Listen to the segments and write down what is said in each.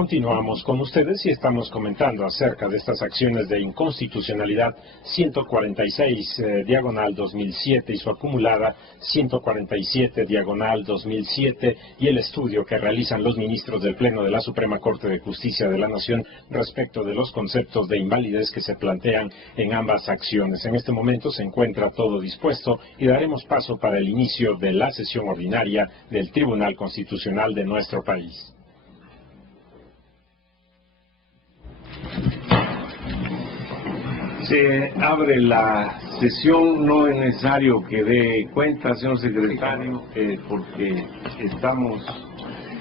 Continuamos con ustedes y estamos comentando acerca de estas acciones de inconstitucionalidad 146 diagonal 2007 y su acumulada 147 diagonal 2007 y el estudio que realizan los ministros del Pleno de la Suprema Corte de Justicia de la Nación respecto de los conceptos de invalidez que se plantean en ambas acciones. En este momento se encuentra todo dispuesto y daremos paso para el inicio de la sesión ordinaria del Tribunal Constitucional de nuestro país. Se abre la sesión, no es necesario que dé cuenta, señor secretario, porque estamos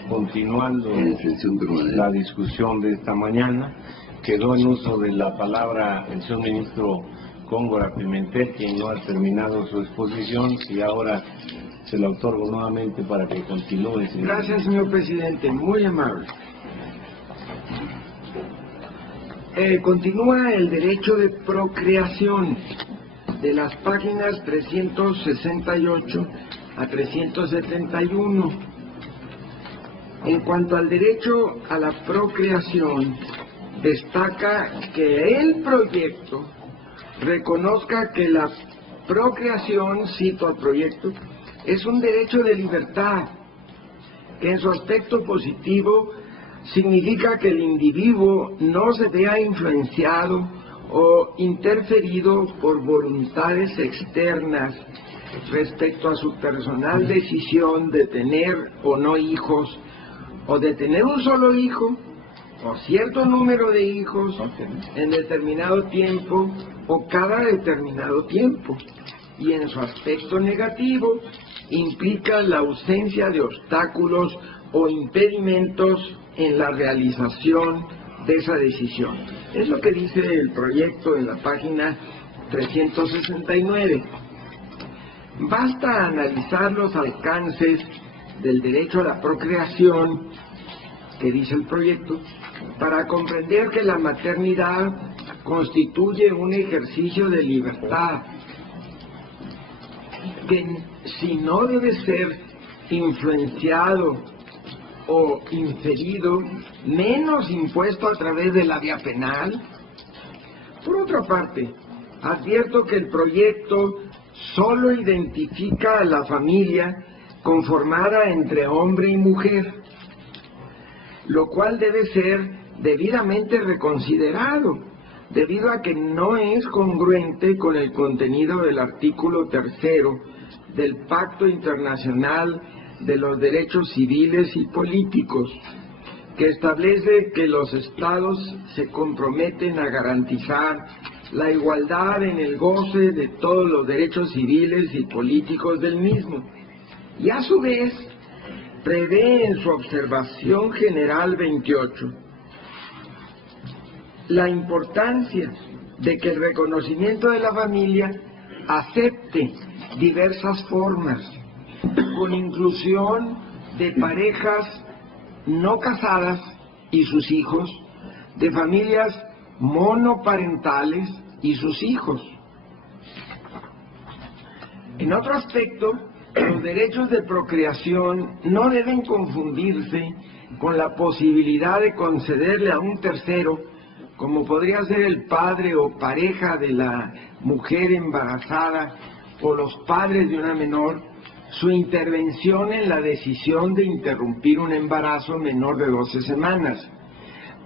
continuando la discusión de esta mañana. Quedó en uso de la palabra el señor ministro Góngora Pimentel, quien no ha terminado su exposición, y ahora se la otorgo nuevamente para que continúe. Gracias, señor presidente, muy amable. Continúa el derecho de procreación de las páginas 368 a 371. En cuanto al derecho a la procreación, destaca que el proyecto reconozca que la procreación, cito al proyecto, es un derecho de libertad, que en su aspecto positivo significa que el individuo no se vea influenciado o interferido por voluntades externas respecto a su personal decisión de tener o no hijos, o de tener un solo hijo, o cierto número de hijos en determinado tiempo, o cada determinado tiempo. Y en su aspecto negativo implica la ausencia de obstáculos o impedimentos en la realización de esa decisión. Es lo que dice el proyecto en la página 369. Basta analizar los alcances del derecho a la procreación, que dice el proyecto, para comprender que la maternidad constituye un ejercicio de libertad, que si no debe ser influenciado o inferido, menos impuesto a través de la vía penal. Por otra parte, advierto que el proyecto solo identifica a la familia conformada entre hombre y mujer, lo cual debe ser debidamente reconsiderado, debido a que no es congruente con el contenido del artículo 3 del Pacto Internacional de los Derechos Civiles y Políticos, que establece que los Estados se comprometen a garantizar la igualdad en el goce de todos los derechos civiles y políticos del mismo, y a su vez prevé en su observación general 28 la importancia de que el reconocimiento de la familia acepte diversas formas, con inclusión de parejas no casadas y sus hijos, de familias monoparentales y sus hijos. En otro aspecto, los derechos de procreación no deben confundirse con la posibilidad de concederle a un tercero, como podría ser el padre o pareja de la mujer embarazada o los padres de una menor, su intervención en la decisión de interrumpir un embarazo menor de 12 semanas,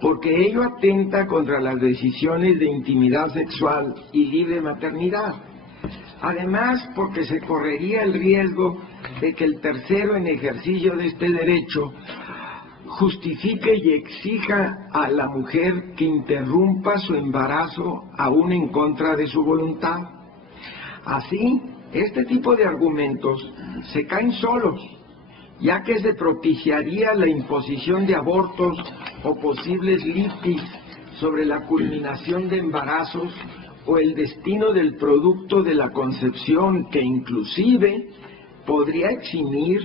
porque ello atenta contra las decisiones de intimidad sexual y libre maternidad. Además, porque se correría el riesgo de que el tercero en ejercicio de este derecho justifique y exija a la mujer que interrumpa su embarazo aún en contra de su voluntad. Así, este tipo de argumentos se caen solos, ya que se propiciaría la imposición de abortos o posibles litis sobre la culminación de embarazos o el destino del producto de la concepción, que inclusive podría eximir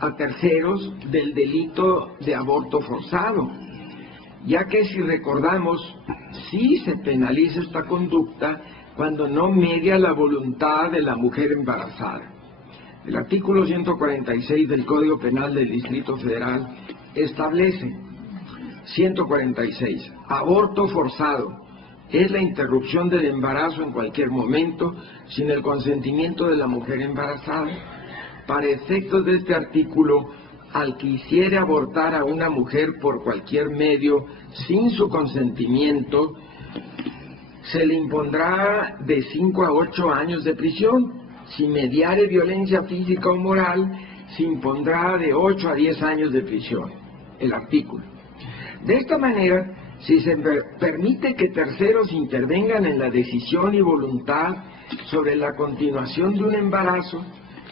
a terceros del delito de aborto forzado, ya que, si recordamos, sí se penaliza esta conducta cuando no media la voluntad de la mujer embarazada. El artículo 146 del Código Penal del Distrito Federal establece: 146. Aborto forzado. Es la interrupción del embarazo en cualquier momento sin el consentimiento de la mujer embarazada. Para efectos de este artículo, al que hiciere abortar a una mujer por cualquier medio sin su consentimiento, se le impondrá de 5 a 8 años de prisión. Si mediare violencia física o moral, se impondrá de 8 a 10 años de prisión. El artículo. De esta manera, si se permite que terceros intervengan en la decisión y voluntad sobre la continuación de un embarazo,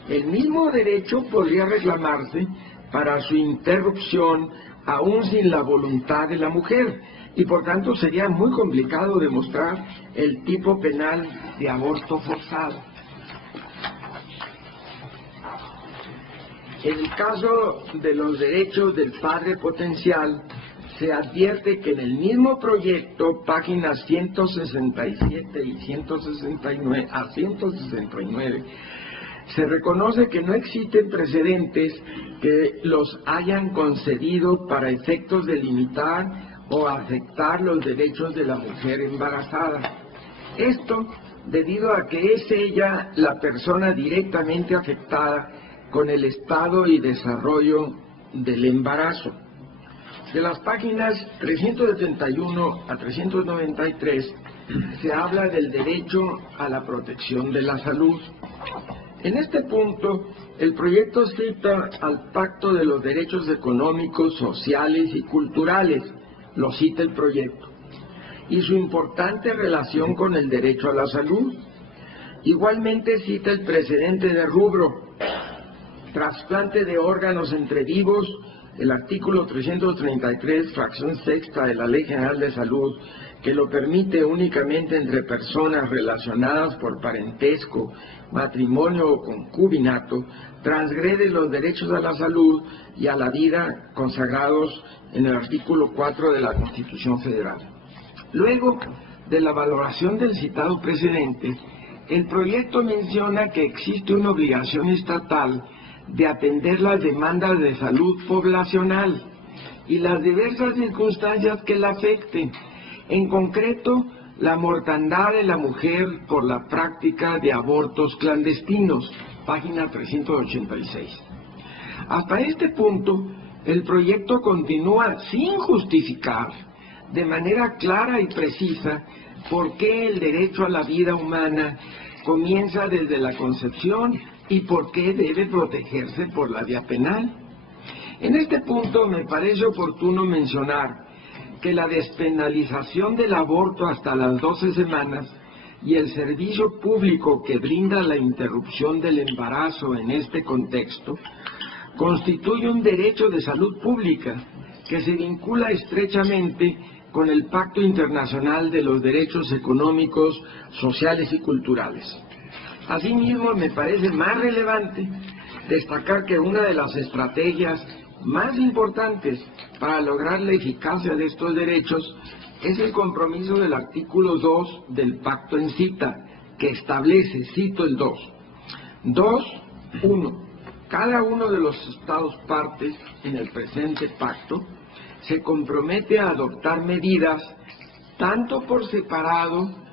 el mismo derecho podría reclamarse para su interrupción aún sin la voluntad de la mujer, y por tanto sería muy complicado demostrar el tipo penal de aborto forzado. En el caso de los derechos del padre potencial, se advierte que en el mismo proyecto, páginas 167 y 169 a 169, se reconoce que no existen precedentes que los hayan concedido para efectos de limitar o afectar los derechos de la mujer embarazada. Esto debido a que es ella la persona directamente afectada con el estado y desarrollo del embarazo. De las páginas 371 a 393 se habla del derecho a la protección de la salud. En este punto, el proyecto cita al Pacto de los Derechos Económicos, Sociales y Culturales, lo cita el proyecto, y su importante relación con el derecho a la salud. Igualmente cita el precedente de rubro, trasplante de órganos entre vivos, el artículo 333, fracción sexta de la Ley General de Salud, que lo permite únicamente entre personas relacionadas por parentesco, matrimonio o concubinato, transgrede los derechos a la salud y a la vida consagrados en el artículo 4 de la Constitución Federal. Luego de la valoración del citado precedente, el proyecto menciona que existe una obligación estatal de atender las demandas de salud poblacional y las diversas circunstancias que la afecten, en concreto la mortandad de la mujer por la práctica de abortos clandestinos, página 386. Hasta este punto, el proyecto continúa sin justificar de manera clara y precisa por qué el derecho a la vida humana comienza desde la concepción y por qué debe protegerse por la vía penal. En este punto me parece oportuno mencionar que la despenalización del aborto hasta las 12 semanas y el servicio público que brinda la interrupción del embarazo en este contexto constituye un derecho de salud pública que se vincula estrechamente con el Pacto Internacional de los Derechos Económicos, Sociales y Culturales. Asimismo, me parece más relevante destacar que una de las estrategias más importantes para lograr la eficacia de estos derechos es el compromiso del artículo 2 del pacto en cita, que establece, cito el 2, 2.1. Cada uno de los Estados partes en el presente pacto se compromete a adoptar medidas tanto por separado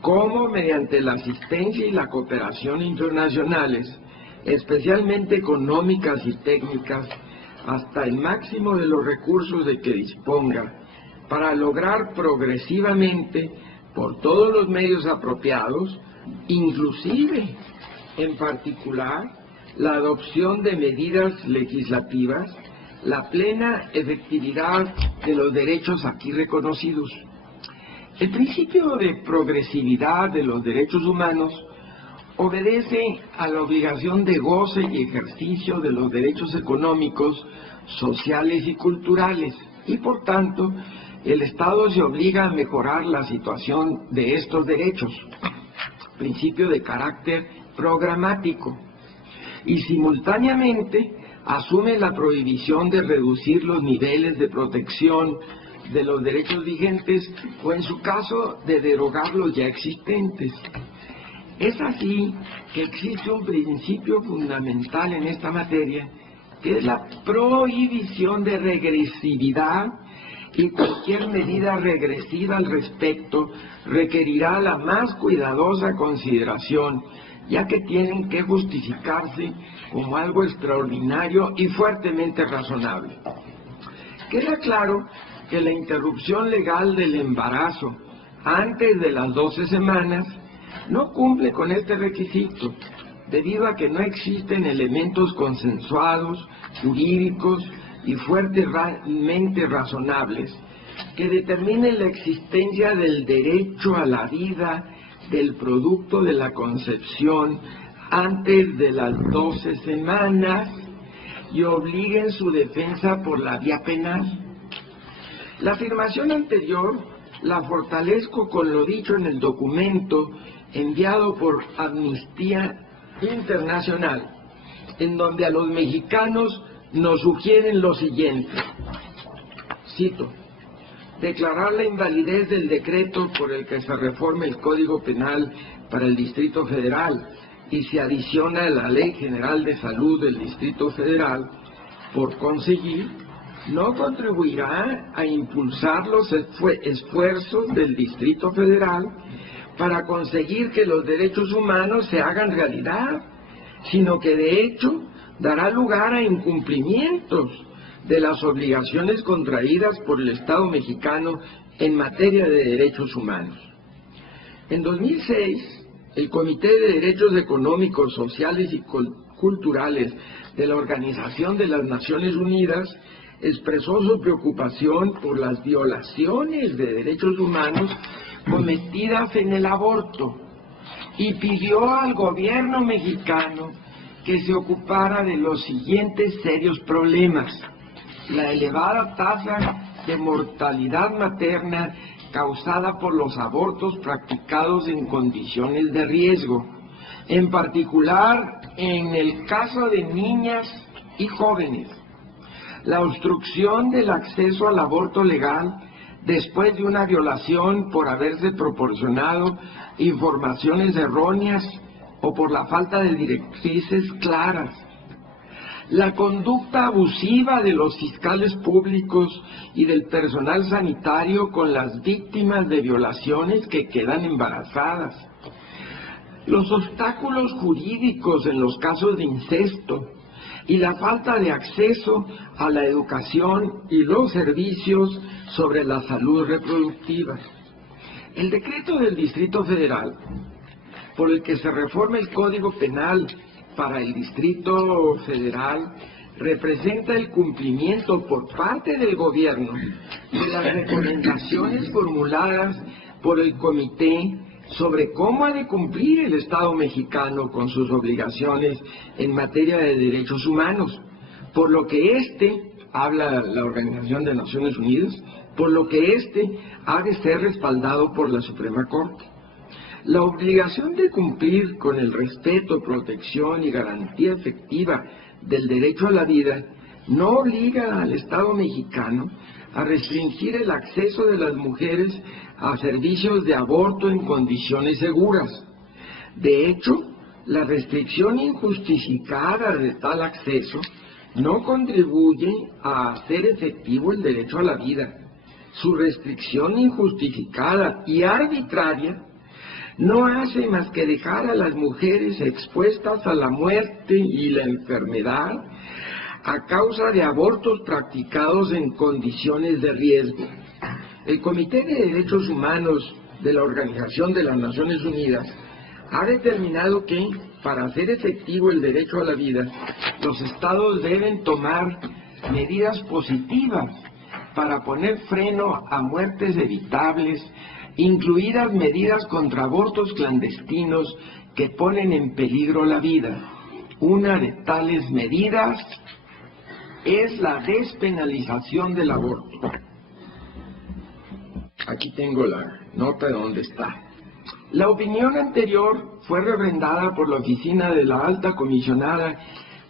como mediante la asistencia y la cooperación internacionales, especialmente económicas y técnicas, hasta el máximo de los recursos de que disponga, para lograr progresivamente, por todos los medios apropiados, inclusive, en particular, la adopción de medidas legislativas, la plena efectividad de los derechos aquí reconocidos. El principio de progresividad de los derechos humanos obedece a la obligación de goce y ejercicio de los derechos económicos, sociales y culturales, y por tanto, el Estado se obliga a mejorar la situación de estos derechos, principio de carácter programático, y simultáneamente asume la prohibición de reducir los niveles de protección de los derechos vigentes o, en su caso, de derogar los ya existentes. Es así que existe un principio fundamental en esta materia, que es la prohibición de regresividad y cualquier medida regresiva al respecto requerirá la más cuidadosa consideración, ya que tienen que justificarse como algo extraordinario y fuertemente razonable. Queda claro que la interrupción legal del embarazo antes de las 12 semanas no cumple con este requisito, debido a que no existen elementos consensuados, jurídicos y fuertemente razonables que determinen la existencia del derecho a la vida del producto de la concepción antes de las 12 semanas y obliguen su defensa por la vía penal. La afirmación anterior la fortalezco con lo dicho en el documento enviado por Amnistía Internacional, en donde a los mexicanos nos sugieren lo siguiente, cito: declarar la invalidez del decreto por el que se reforma el Código Penal para el Distrito Federal y se adiciona a la Ley General de Salud del Distrito Federal, por conseguir, no contribuirá a impulsar los esfuerzos del Distrito Federal para conseguir que los derechos humanos se hagan realidad, sino que de hecho dará lugar a incumplimientos de las obligaciones contraídas por el Estado mexicano en materia de derechos humanos. En 2006, el Comité de Derechos Económicos, Sociales y Culturales de la Organización de las Naciones Unidas expresó su preocupación por las violaciones de derechos humanos cometidas en el aborto y pidió al gobierno mexicano que se ocupara de los siguientes serios problemas: la elevada tasa de mortalidad materna causada por los abortos practicados en condiciones de riesgo, en particular en el caso de niñas y jóvenes, la obstrucción del acceso al aborto legal después de una violación por haberse proporcionado informaciones erróneas o por la falta de directrices claras, la conducta abusiva de los fiscales públicos y del personal sanitario con las víctimas de violaciones que quedan embarazadas, los obstáculos jurídicos en los casos de incesto y la falta de acceso a la educación y los servicios sobre la salud reproductiva. El decreto del Distrito Federal, por el que se reforma el Código Penal para el Distrito Federal, representa el cumplimiento por parte del gobierno de las recomendaciones formuladas por el Comité sobre cómo ha de cumplir el Estado mexicano con sus obligaciones en materia de derechos humanos, por lo que habla la Organización de Naciones Unidas, por lo que ha de ser respaldado por la Suprema Corte. La obligación de cumplir con el respeto, protección y garantía efectiva del derecho a la vida no obliga al Estado mexicano a restringir el acceso de las mujeres a servicios de aborto en condiciones seguras. De hecho, la restricción injustificada de tal acceso no contribuye a hacer efectivo el derecho a la vida. Su restricción injustificada y arbitraria no hace más que dejar a las mujeres expuestas a la muerte y la enfermedad a causa de abortos practicados en condiciones de riesgo. El Comité de Derechos Humanos de la Organización de las Naciones Unidas ha determinado que, para hacer efectivo el derecho a la vida, los estados deben tomar medidas positivas para poner freno a muertes evitables, incluidas medidas contra abortos clandestinos que ponen en peligro la vida. Una de tales medidas es la despenalización del aborto. Aquí tengo la nota de dónde está. La opinión anterior fue refrendada por la oficina de la Alta Comisionada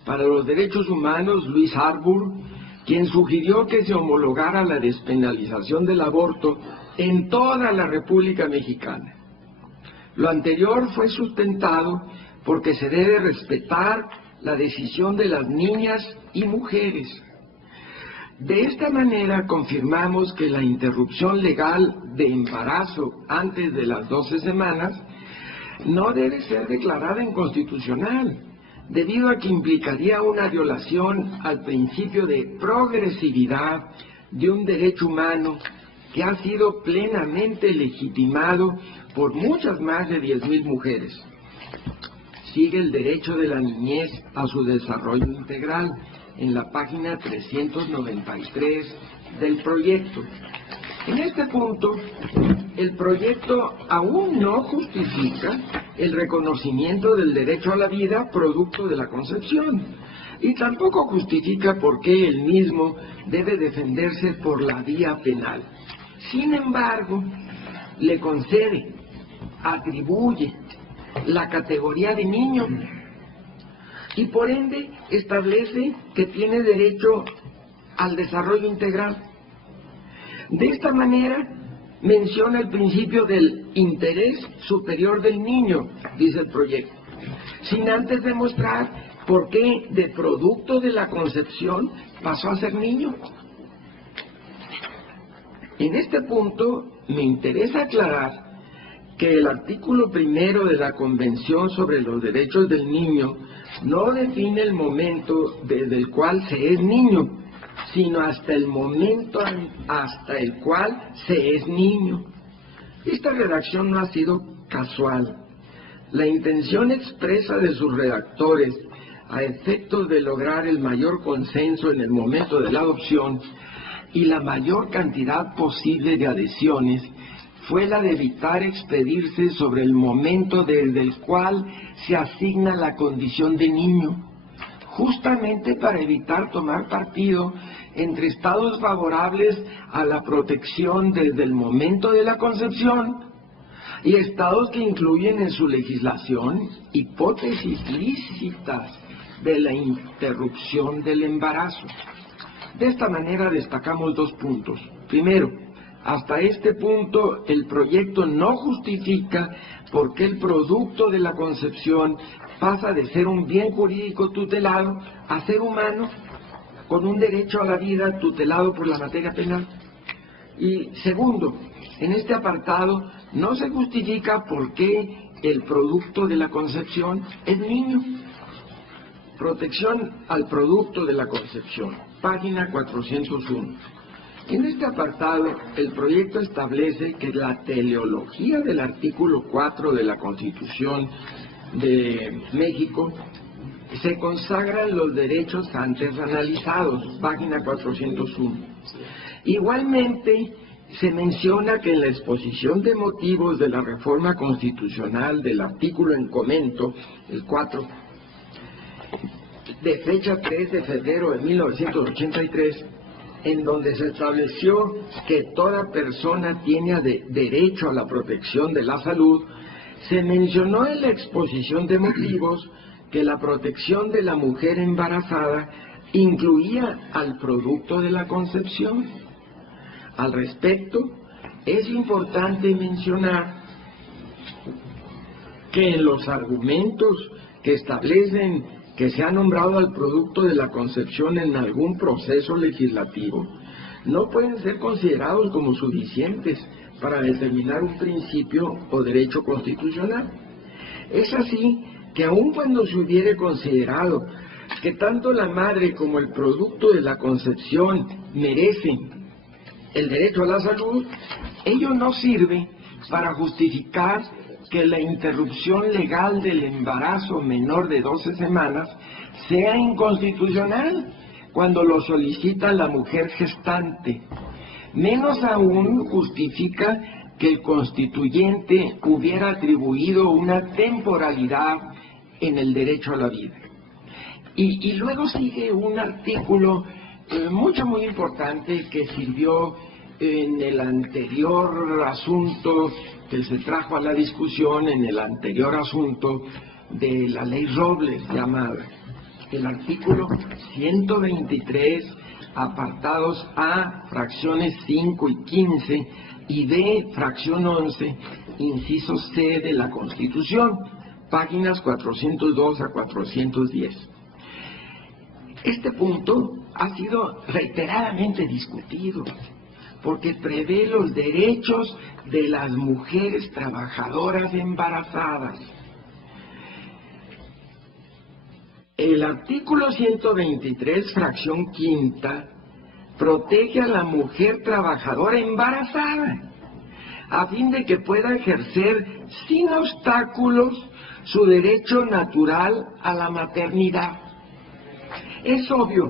para los Derechos Humanos, Luis Harbour, quien sugirió que se homologara la despenalización del aborto en toda la República Mexicana. Lo anterior fue sustentado porque se debe respetar la decisión de las niñas y mujeres. De esta manera confirmamos que la interrupción legal de embarazo antes de las 12 semanas no debe ser declarada inconstitucional, debido a que implicaría una violación al principio de progresividad de un derecho humano que ha sido plenamente legitimado por muchas más de 10.000 mujeres. Sigue el derecho de la niñez a su desarrollo integral en la página 393 del proyecto. En este punto, el proyecto aún no justifica el reconocimiento del derecho a la vida producto de la concepción, y tampoco justifica por qué el mismo debe defenderse por la vía penal. Sin embargo, le concede, atribuye la categoría de niño y por ende establece que tiene derecho al desarrollo integral. De esta manera menciona el principio del interés superior del niño, dice el proyecto, sin antes demostrar por qué de producto de la concepción pasó a ser niño. En este punto me interesa aclarar que el artículo 1 de la Convención sobre los Derechos del Niño no define el momento desde el cual se es niño, sino hasta el momento hasta el cual se es niño. Esta redacción no ha sido casual. La intención expresa de sus redactores, a efectos de lograr el mayor consenso en el momento de la adopción y la mayor cantidad posible de adhesiones, fue la de evitar expedirse sobre el momento desde el cual se asigna la condición de niño, justamente para evitar tomar partido entre estados favorables a la protección desde el momento de la concepción y estados que incluyen en su legislación hipótesis lícitas de la interrupción del embarazo. De esta manera destacamos 2 puntos. Primero, hasta este punto el proyecto no justifica por qué el producto de la concepción pasa de ser un bien jurídico tutelado a ser humano con un derecho a la vida tutelado por la materia penal. Y segundo, en este apartado no se justifica por qué el producto de la concepción es niño. Protección al producto de la concepción, página 401. En este apartado, el proyecto establece que la teleología del artículo 4 de la Constitución de México se consagran los derechos antes analizados, página 401. Igualmente, se menciona que en la exposición de motivos de la reforma constitucional del artículo en comento, el 4, de fecha 3 de febrero de 1983, en donde se estableció que toda persona tiene derecho a la protección de la salud, se mencionó en la exposición de motivos que la protección de la mujer embarazada incluía al producto de la concepción. Al respecto, es importante mencionar que en los argumentos que establecen que se ha nombrado al producto de la concepción en algún proceso legislativo, no pueden ser considerados como suficientes para determinar un principio o derecho constitucional. Es así que aun cuando se hubiere considerado que tanto la madre como el producto de la concepción merecen el derecho a la salud, ello no sirve para justificar que la interrupción legal del embarazo menor de 12 semanas sea inconstitucional cuando lo solicita la mujer gestante. Menos aún justifica que el constituyente hubiera atribuido una temporalidad en el derecho a la vida. Y luego sigue un artículo muy importante que sirvió en el anterior asunto que se trajo a la discusión, en el anterior asunto de la ley Robles llamada. El artículo 123, apartados A, fracciones 5 y 15, y B, fracción 11, inciso C de la Constitución, páginas 402 a 410. Este punto ha sido reiteradamente discutido, porque prevé los derechos de las mujeres trabajadoras embarazadas. El artículo 123, fracción quinta, protege a la mujer trabajadora embarazada, a fin de que pueda ejercer sin obstáculos su derecho natural a la maternidad. Es obvio,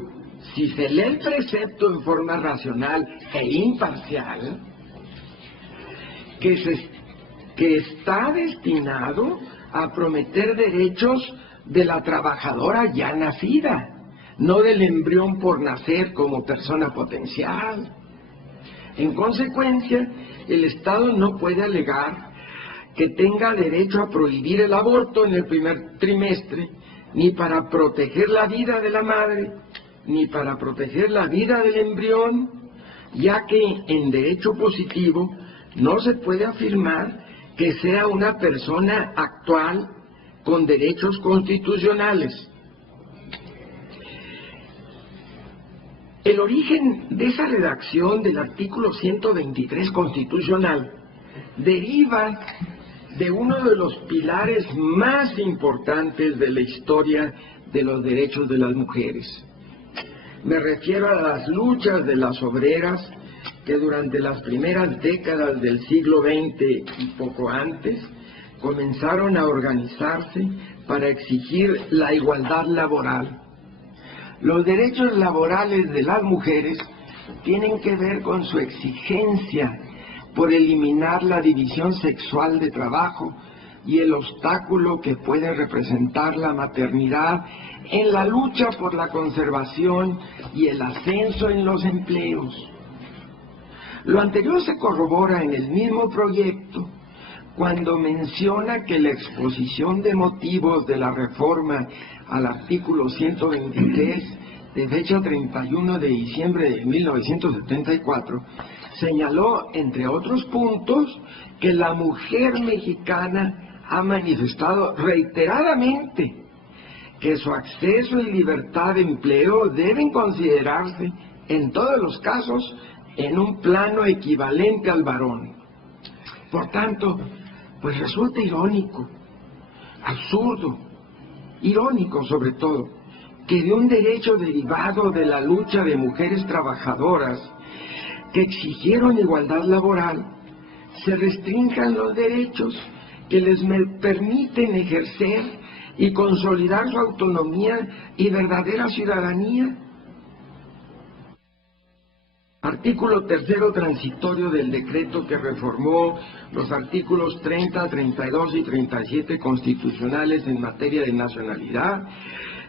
si se lee el precepto en forma racional e imparcial, que está destinado a prometer derechos de la trabajadora ya nacida, no del embrión por nacer como persona potencial. En consecuencia, el Estado no puede alegar que tenga derecho a prohibir el aborto en el primer trimestre, ni para proteger la vida de la madre, ni para proteger la vida del embrión, ya que en derecho positivo no se puede afirmar que sea una persona actual con derechos constitucionales. El origen de esa redacción del artículo 123 constitucional deriva de uno de los pilares más importantes de la historia de los derechos de las mujeres. Me refiero a las luchas de las obreras que durante las primeras décadas del siglo XX y poco antes comenzaron a organizarse para exigir la igualdad laboral. Los derechos laborales de las mujeres tienen que ver con su exigencia por eliminar la división sexual de trabajo y el obstáculo que puede representar la maternidad en la lucha por la conservación y el ascenso en los empleos. Lo anterior se corrobora en el mismo proyecto cuando menciona que la exposición de motivos de la reforma al artículo 123 de fecha 31 de diciembre de 1974 señaló, entre otros puntos, que la mujer mexicana ha manifestado reiteradamente que su acceso y libertad de empleo deben considerarse, en todos los casos, en un plano equivalente al varón. Por tanto, pues resulta irónico, absurdo, irónico sobre todo, que de un derecho derivado de la lucha de mujeres trabajadoras que exigieron igualdad laboral, se restrinjan los derechos que les permiten ejercer y consolidar su autonomía y verdadera ciudadanía. Artículo tercero transitorio del decreto que reformó los artículos 30, 32 y 37 constitucionales en materia de nacionalidad,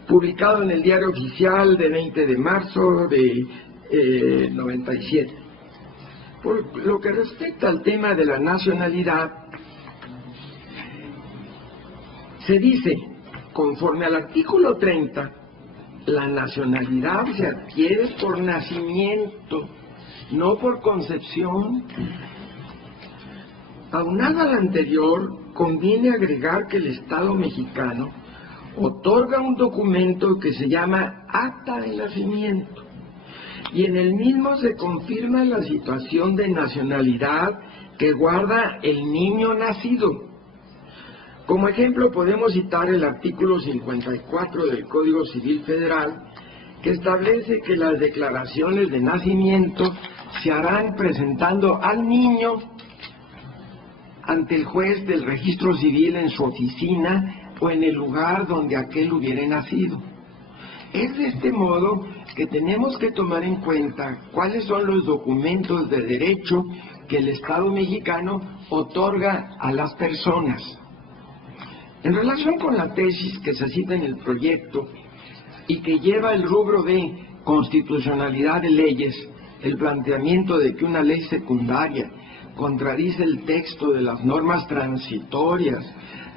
publicado en el Diario Oficial de 20 de marzo de 97. Por lo que respecta al tema de la nacionalidad, se dice, conforme al artículo 30, la nacionalidad se adquiere por nacimiento, no por concepción. Aunado al anterior, conviene agregar que el Estado mexicano otorga un documento que se llama Acta de Nacimiento, y en el mismo se confirma la situación de nacionalidad que guarda el niño nacido. Como ejemplo podemos citar el artículo 54 del Código Civil Federal, que establece que las declaraciones de nacimiento se harán presentando al niño ante el juez del registro civil en su oficina o en el lugar donde aquel hubiere nacido. Es de este modo que tenemos que tomar en cuenta cuáles son los documentos de derecho que el Estado mexicano otorga a las personas. En relación con la tesis que se cita en el proyecto y que lleva el rubro de constitucionalidad de leyes, el planteamiento de que una ley secundaria contradice el texto de las normas transitorias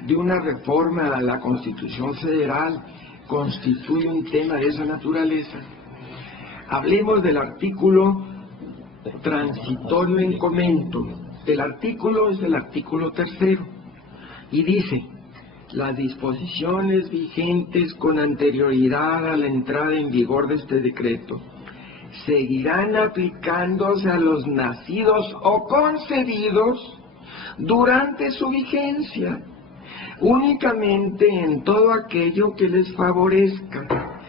de una reforma a la Constitución Federal, constituye un tema de esa naturaleza. Hablemos del artículo transitorio en comento. El artículo es el artículo tercero y dice: las disposiciones vigentes con anterioridad a la entrada en vigor de este decreto seguirán aplicándose a los nacidos o concebidos durante su vigencia, únicamente en todo aquello que les favorezca,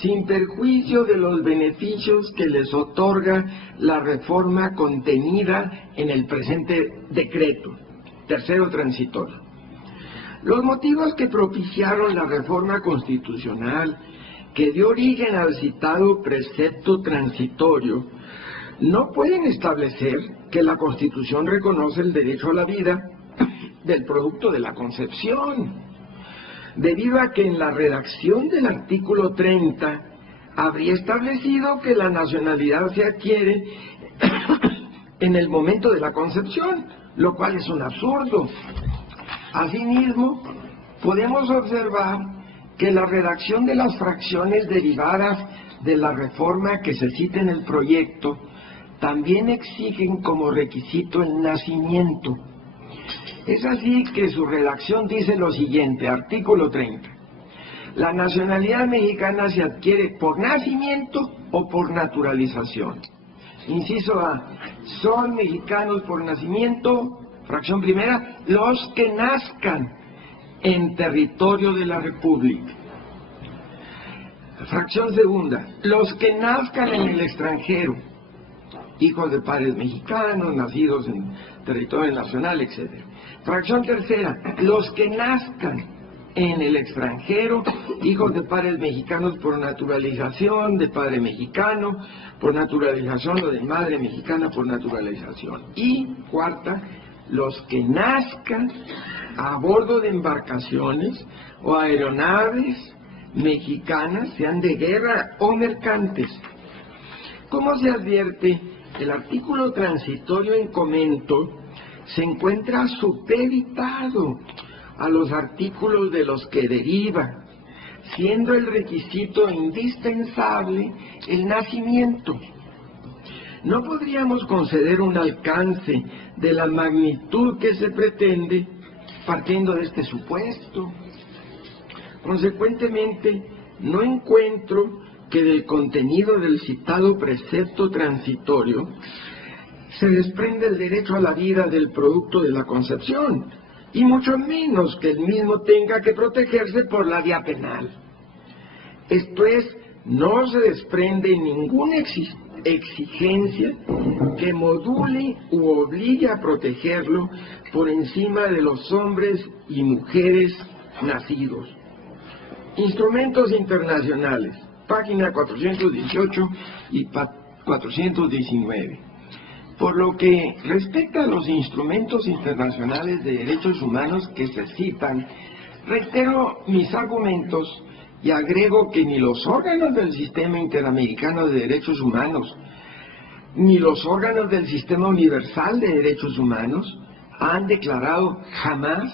sin perjuicio de los beneficios que les otorga la reforma contenida en el presente decreto, tercero transitorio. Los motivos que propiciaron la reforma constitucional que dio origen al citado precepto transitorio no pueden establecer que la Constitución reconoce el derecho a la vida del producto de la concepción, debido a que en la redacción del artículo 30 habría establecido que la nacionalidad se adquiere en el momento de la concepción, lo cual es un absurdo. Asimismo, podemos observar que la redacción de las fracciones derivadas de la reforma que se cita en el proyecto también exigen como requisito el nacimiento. Es así que su redacción dice lo siguiente, artículo 30. La nacionalidad mexicana se adquiere por nacimiento o por naturalización. Inciso A, son mexicanos por nacimiento, fracción primera, los que nazcan en territorio de la República. Fracción segunda, los que nazcan en el extranjero, hijos de padres mexicanos, nacidos en territorio nacional, etc. Fracción tercera, los que nazcan en el extranjero, hijos de padres mexicanos por naturalización, de padre mexicano, por naturalización o de madre mexicana por naturalización. Y cuarta, los que nazcan a bordo de embarcaciones o aeronaves mexicanas, sean de guerra o mercantes. Como se advierte, el artículo transitorio en comento se encuentra supeditado a los artículos de los que deriva, siendo el requisito indispensable el nacimiento. No podríamos conceder un alcance de la magnitud que se pretende partiendo de este supuesto. Consecuentemente, no encuentro que del contenido del citado precepto transitorio se desprende el derecho a la vida del producto de la concepción, y mucho menos que el mismo tenga que protegerse por la vía penal. Esto es, no se desprende ninguna exigencia que module u obligue a protegerlo por encima de los hombres y mujeres nacidos. Instrumentos internacionales, página 418 y 419. Por lo que respecta a los instrumentos internacionales de derechos humanos que se citan, reitero mis argumentos y agrego que ni los órganos del Sistema Interamericano de Derechos Humanos, ni los órganos del Sistema Universal de Derechos Humanos han declarado jamás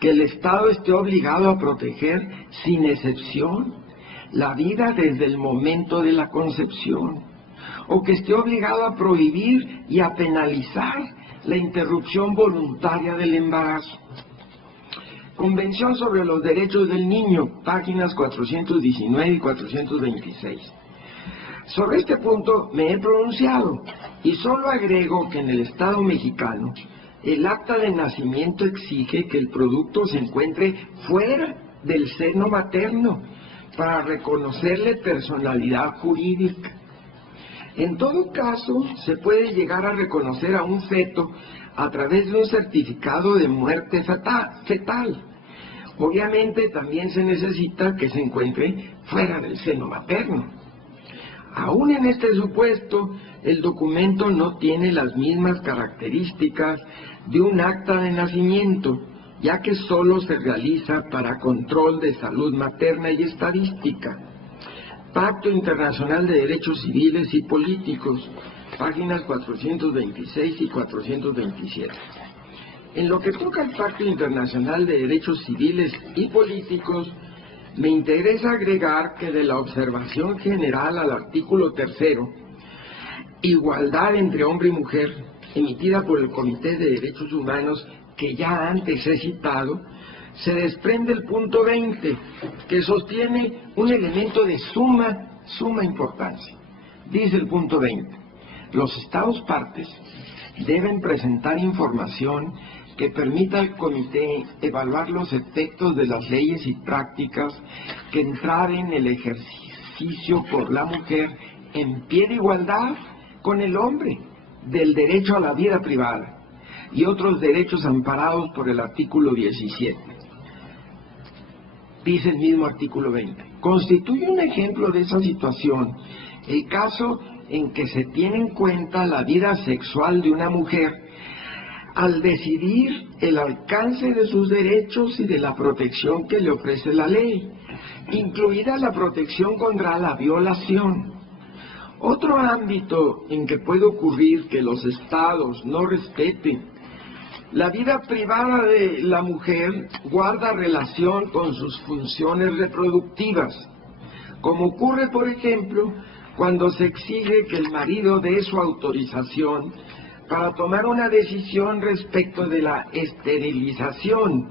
que el Estado esté obligado a proteger, sin excepción, la vida desde el momento de la concepción, o que esté obligado a prohibir y a penalizar la interrupción voluntaria del embarazo. Convención sobre los Derechos del Niño, páginas 419 y 426. Sobre este punto me he pronunciado y solo agrego que en el Estado mexicano el acta de nacimiento exige que el producto se encuentre fuera del seno materno para reconocerle personalidad jurídica. En todo caso, se puede llegar a reconocer a un feto a través de un certificado de muerte fetal. Obviamente también se necesita que se encuentre fuera del seno materno. Aún en este supuesto, el documento no tiene las mismas características de un acta de nacimiento, ya que solo se realiza para control de salud materna y estadística. Pacto Internacional de Derechos Civiles y Políticos, páginas 426 y 427. En lo que toca al Pacto Internacional de Derechos Civiles y Políticos, me interesa agregar que de la observación general al artículo 3, igualdad entre hombre y mujer, emitida por el Comité de Derechos Humanos, que ya antes he citado, se desprende el punto 20, que sostiene un elemento de suma importancia. Dice el punto 20, los Estados partes deben presentar información que permita al Comité evaluar los efectos de las leyes y prácticas que entraven en el ejercicio por la mujer en pie de igualdad con el hombre del derecho a la vida privada y otros derechos amparados por el artículo 17. Dice el mismo artículo 20. Constituye un ejemplo de esa situación el caso en que se tiene en cuenta la vida sexual de una mujer al decidir el alcance de sus derechos y de la protección que le ofrece la ley, incluida la protección contra la violación. Otro ámbito en que puede ocurrir que los estados no respeten la vida privada de la mujer guarda relación con sus funciones reproductivas, como ocurre, por ejemplo, cuando se exige que el marido dé su autorización para tomar una decisión respecto de la esterilización,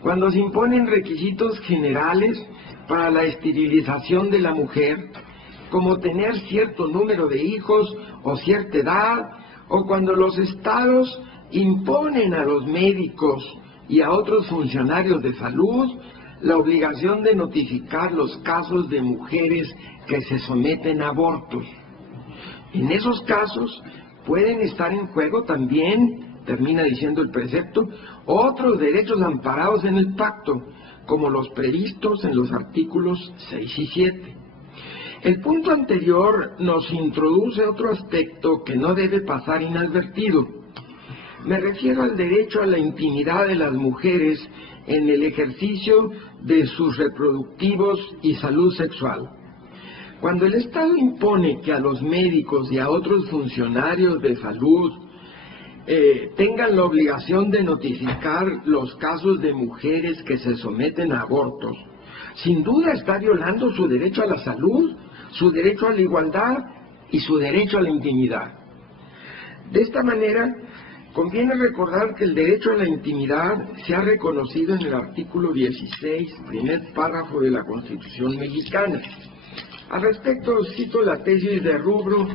cuando se imponen requisitos generales para la esterilización de la mujer, como tener cierto número de hijos o cierta edad, o cuando los estados imponen a los médicos y a otros funcionarios de salud la obligación de notificar los casos de mujeres que se someten a abortos. En esos casos pueden estar en juego también, termina diciendo el precepto, otros derechos amparados en el pacto, como los previstos en los artículos 6 y 7. El punto anterior nos introduce otro aspecto que no debe pasar inadvertido. Me refiero al derecho a la intimidad de las mujeres en el ejercicio de sus reproductivos y salud sexual. Cuando el Estado impone que a los médicos y a otros funcionarios de salud tengan la obligación de notificar los casos de mujeres que se someten a abortos, sin duda está violando su derecho a la salud, su derecho a la igualdad y su derecho a la intimidad. De esta manera, conviene recordar que el derecho a la intimidad se ha reconocido en el artículo 16, primer párrafo de la Constitución mexicana. Al respecto, cito la tesis de Rubro,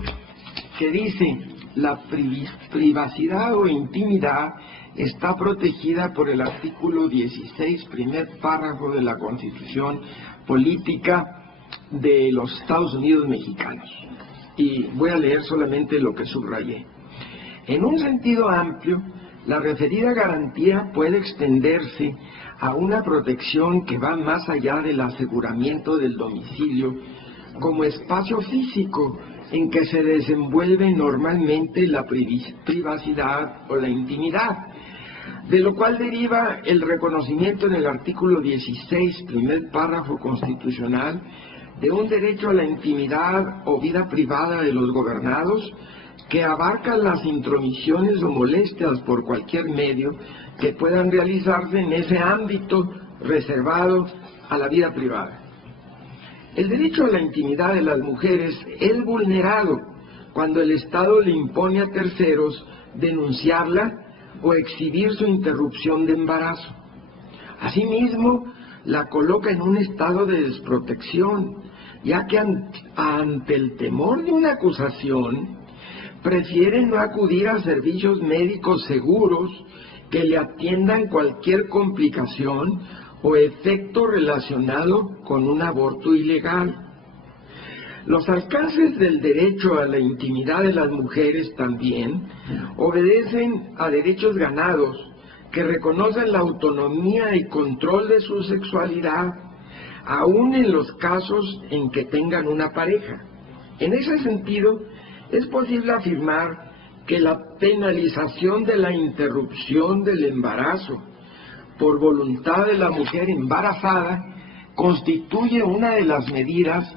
que dice: la privacidad o intimidad está protegida por el artículo 16, primer párrafo de la Constitución Política de los Estados Unidos mexicanos. Y voy a leer solamente lo que subrayé. En un sentido amplio, la referida garantía puede extenderse a una protección que va más allá del aseguramiento del domicilio como espacio físico en que se desenvuelve normalmente la privacidad o la intimidad, de lo cual deriva el reconocimiento en el artículo 16, primer párrafo constitucional, de un derecho a la intimidad o vida privada de los gobernados, que abarcan las intromisiones o molestias por cualquier medio que puedan realizarse en ese ámbito reservado a la vida privada. El derecho a la intimidad de las mujeres es vulnerado cuando el Estado le impone a terceros denunciarla o exhibir su interrupción de embarazo. Asimismo, la coloca en un estado de desprotección, ya que ante el temor de una acusación, prefieren no acudir a servicios médicos seguros que le atiendan cualquier complicación o efecto relacionado con un aborto ilegal. Los alcances del derecho a la intimidad de las mujeres también obedecen a derechos ganados que reconocen la autonomía y control de su sexualidad, aun en los casos en que tengan una pareja. En ese sentido, es posible afirmar que la penalización de la interrupción del embarazo por voluntad de la mujer embarazada constituye una de las medidas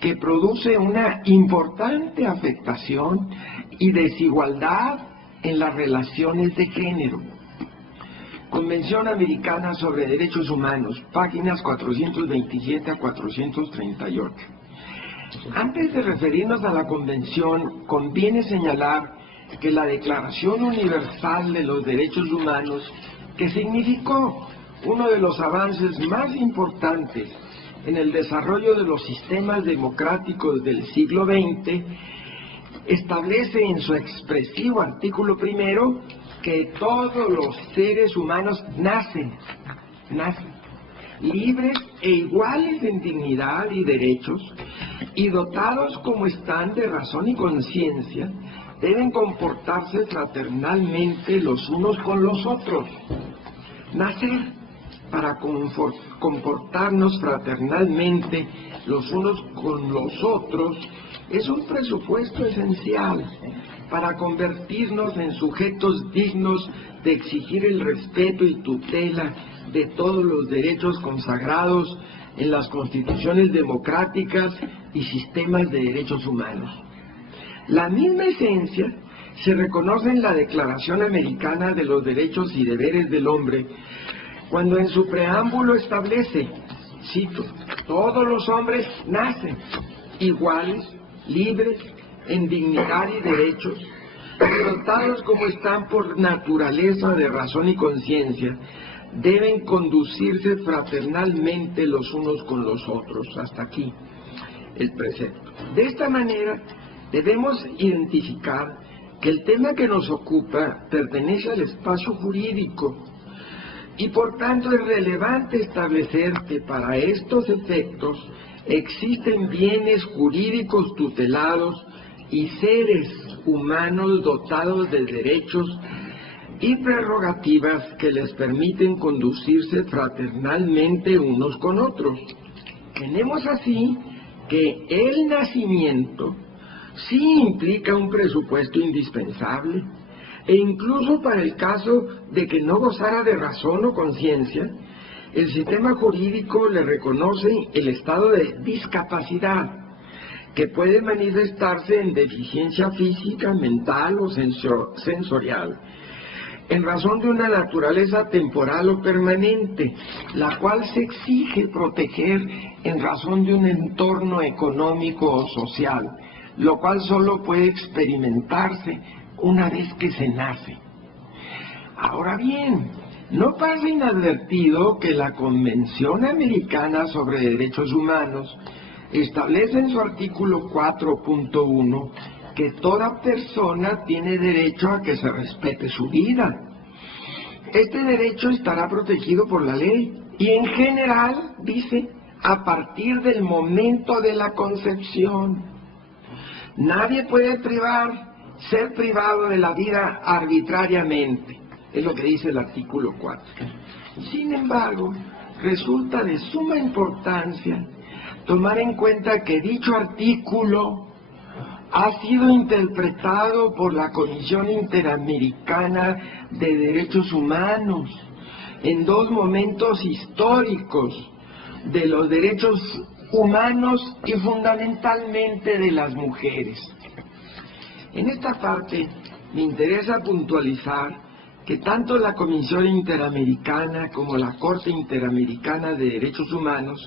que produce una importante afectación y desigualdad en las relaciones de género. Convención Americana sobre Derechos Humanos, páginas 427 a 438. Antes de referirnos a la Convención, conviene señalar que la Declaración Universal de los Derechos Humanos, que significó uno de los avances más importantes en el desarrollo de los sistemas democráticos del siglo XX, establece en su expresivo artículo primero que todos los seres humanos nacen libres e iguales en dignidad y derechos, y dotados como están de razón y conciencia, deben comportarse fraternalmente los unos con los otros. Nacer para comportarnos fraternalmente los unos con los otros es un presupuesto esencial para convertirnos en sujetos dignos de exigir el respeto y tutela de todos los derechos consagrados en las constituciones democráticas y sistemas de derechos humanos. La misma esencia se reconoce en la Declaración Americana de los Derechos y Deberes del Hombre, cuando en su preámbulo establece, cito, todos los hombres nacen iguales, libres, en dignidad y derechos, dotados como están por naturaleza de razón y conciencia, deben conducirse fraternalmente los unos con los otros. Hasta aquí el precepto. De esta manera debemos identificar que el tema que nos ocupa pertenece al espacio jurídico y por tanto es relevante establecer que para estos efectos existen bienes jurídicos tutelados y seres humanos dotados de derechos y prerrogativas que les permiten conducirse fraternalmente unos con otros. Tenemos así que el nacimiento sí implica un presupuesto indispensable, e incluso para el caso de que no gozara de razón o conciencia, el sistema jurídico le reconoce el estado de discapacidad, que puede manifestarse en deficiencia física, mental o sensorial, en razón de una naturaleza temporal o permanente, la cual se exige proteger en razón de un entorno económico o social, lo cual solo puede experimentarse una vez que se nace. Ahora bien, no pasa inadvertido que la Convención Americana sobre Derechos Humanos establece en su artículo 4.1 que toda persona tiene derecho a que se respete su vida. Este derecho estará protegido por la ley y en general, dice, a partir del momento de la concepción. Nadie puede ser privado de la vida arbitrariamente, es lo que dice el artículo 4. Sin embargo, resulta de suma importancia tomar en cuenta que dicho artículo ha sido interpretado por la Comisión Interamericana de Derechos Humanos en dos momentos históricos de los derechos humanos y fundamentalmente de las mujeres. En esta parte me interesa puntualizar que tanto la Comisión Interamericana como la Corte Interamericana de Derechos Humanos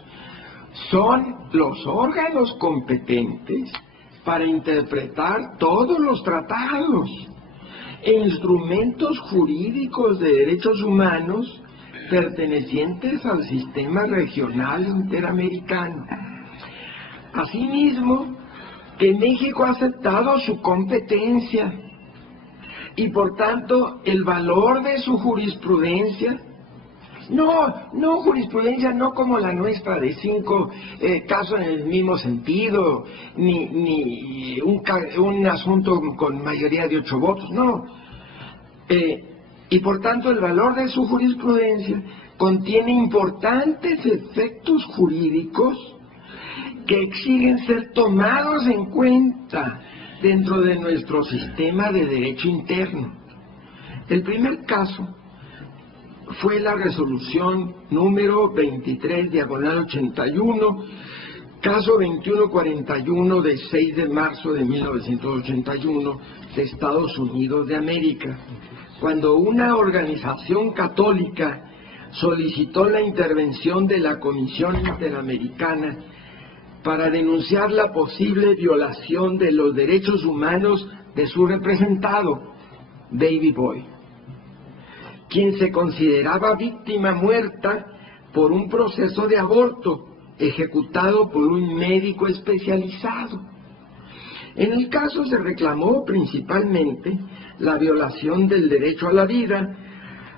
son los órganos competentes para interpretar todos los tratados e instrumentos jurídicos de derechos humanos pertenecientes al sistema regional interamericano. Asimismo, que México ha aceptado su competencia y por tanto el valor de su jurisprudencia, no jurisprudencia no como la nuestra de 5 casos en el mismo sentido, ni un asunto con mayoría de 8 votos, no. Y por tanto el valor de su jurisprudencia contiene importantes efectos jurídicos que exigen ser tomados en cuenta dentro de nuestro sistema de derecho interno. El primer caso fue la resolución número 23/81, caso 2141 de 6 de marzo de 1981 de Estados Unidos de América, cuando una organización católica solicitó la intervención de la Comisión Interamericana para denunciar la posible violación de los derechos humanos de su representado, Baby Boy. quien se consideraba víctima muerta por un proceso de aborto ejecutado por un médico especializado. En el caso se reclamó principalmente la violación del derecho a la vida,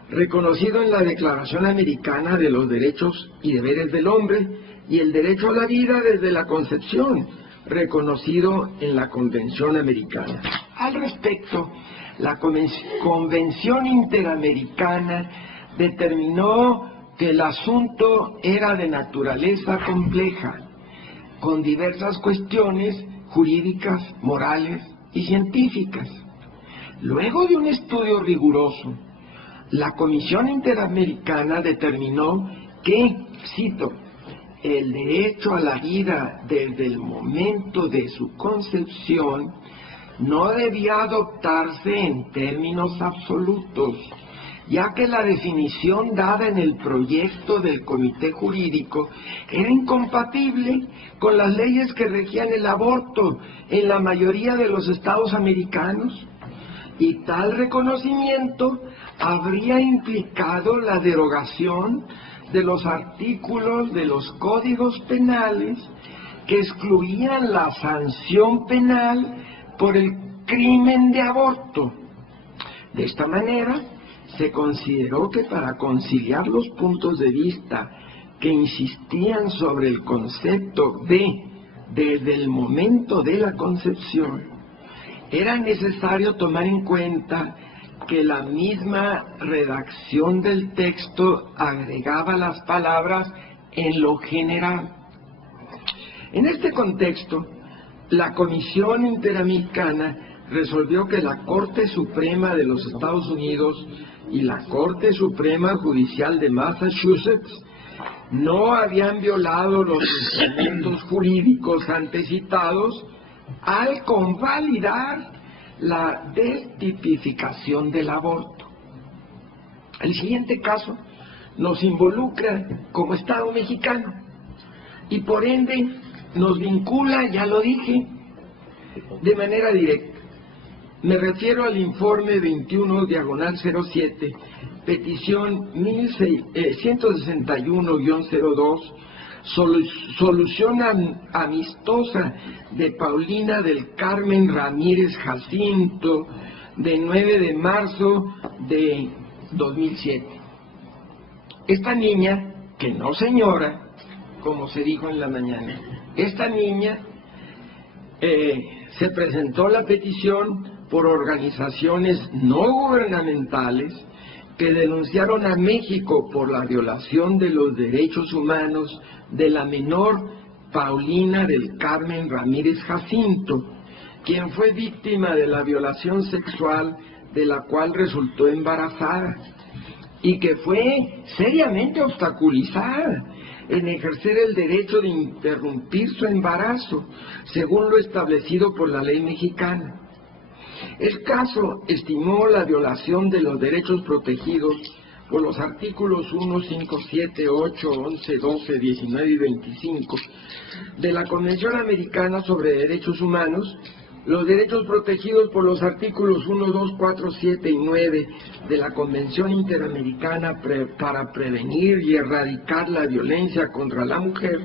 reconocido en la Declaración Americana de los Derechos y Deberes del Hombre, y el derecho a la vida desde la concepción, reconocido en la Convención Americana. Al respecto, la Convención Interamericana determinó que el asunto era de naturaleza compleja, con diversas cuestiones jurídicas, morales y científicas. Luego de un estudio riguroso, la Comisión Interamericana determinó que, cito, el derecho a la vida desde el momento de su concepción no debía adoptarse en términos absolutos, ya que la definición dada en el proyecto del Comité Jurídico era incompatible con las leyes que regían el aborto en la mayoría de los estados americanos, y tal reconocimiento habría implicado la derogación de los artículos de los códigos penales que excluían la sanción penal por el crimen de aborto. De esta manera, se consideró que para conciliar los puntos de vista que insistían sobre el concepto de desde el momento de la concepción, era necesario tomar en cuenta que la misma redacción del texto agregaba las palabras en lo general. En este contexto, la Comisión Interamericana resolvió que la Corte Suprema de los Estados Unidos y la Corte Suprema Judicial de Massachusetts no habían violado los instrumentos jurídicos antes citados al convalidar la destipificación del aborto. El siguiente caso nos involucra como Estado mexicano y por ende nos vincula, ya lo dije, de manera directa. Me refiero al informe 21/07, petición 161-02, solución amistosa de Paulina del Carmen Ramírez Jacinto, de 9 de marzo de 2007. Esta niña, que no señora, como se dijo en la mañana, esta niña se presentó la petición por organizaciones no gubernamentales que denunciaron a México por la violación de los derechos humanos de la menor Paulina del Carmen Ramírez Jacinto, quien fue víctima de la violación sexual de la cual resultó embarazada y que fue seriamente obstaculizada en ejercer el derecho de interrumpir su embarazo, según lo establecido por la ley mexicana. El caso estimó la violación de los derechos protegidos por los artículos 1, 5, 7, 8, 11, 12, 19 y 25 de la Convención Americana sobre Derechos Humanos, los derechos protegidos por los artículos 1, 2, 4, 7 y 9 de la Convención Interamericana para prevenir y erradicar la violencia contra la mujer,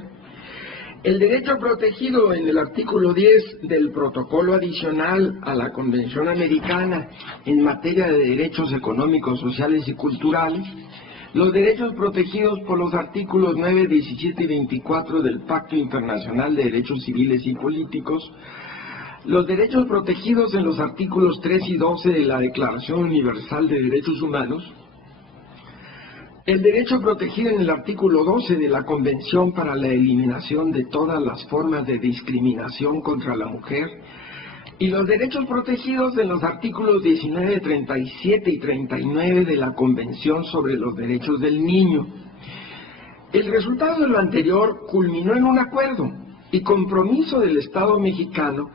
el derecho protegido en el artículo 10 del protocolo adicional a la Convención Americana en materia de derechos económicos, sociales y culturales, los derechos protegidos por los artículos 9, 17 y 24 del Pacto Internacional de Derechos Civiles y Políticos, los derechos protegidos en los artículos 3 y 12 de la Declaración Universal de Derechos Humanos, el derecho protegido en el artículo 12 de la Convención para la Eliminación de todas las formas de discriminación contra la mujer, y los derechos protegidos en los artículos 19, 37 y 39 de la Convención sobre los Derechos del Niño. El resultado de lo anterior culminó en un acuerdo y compromiso del Estado mexicano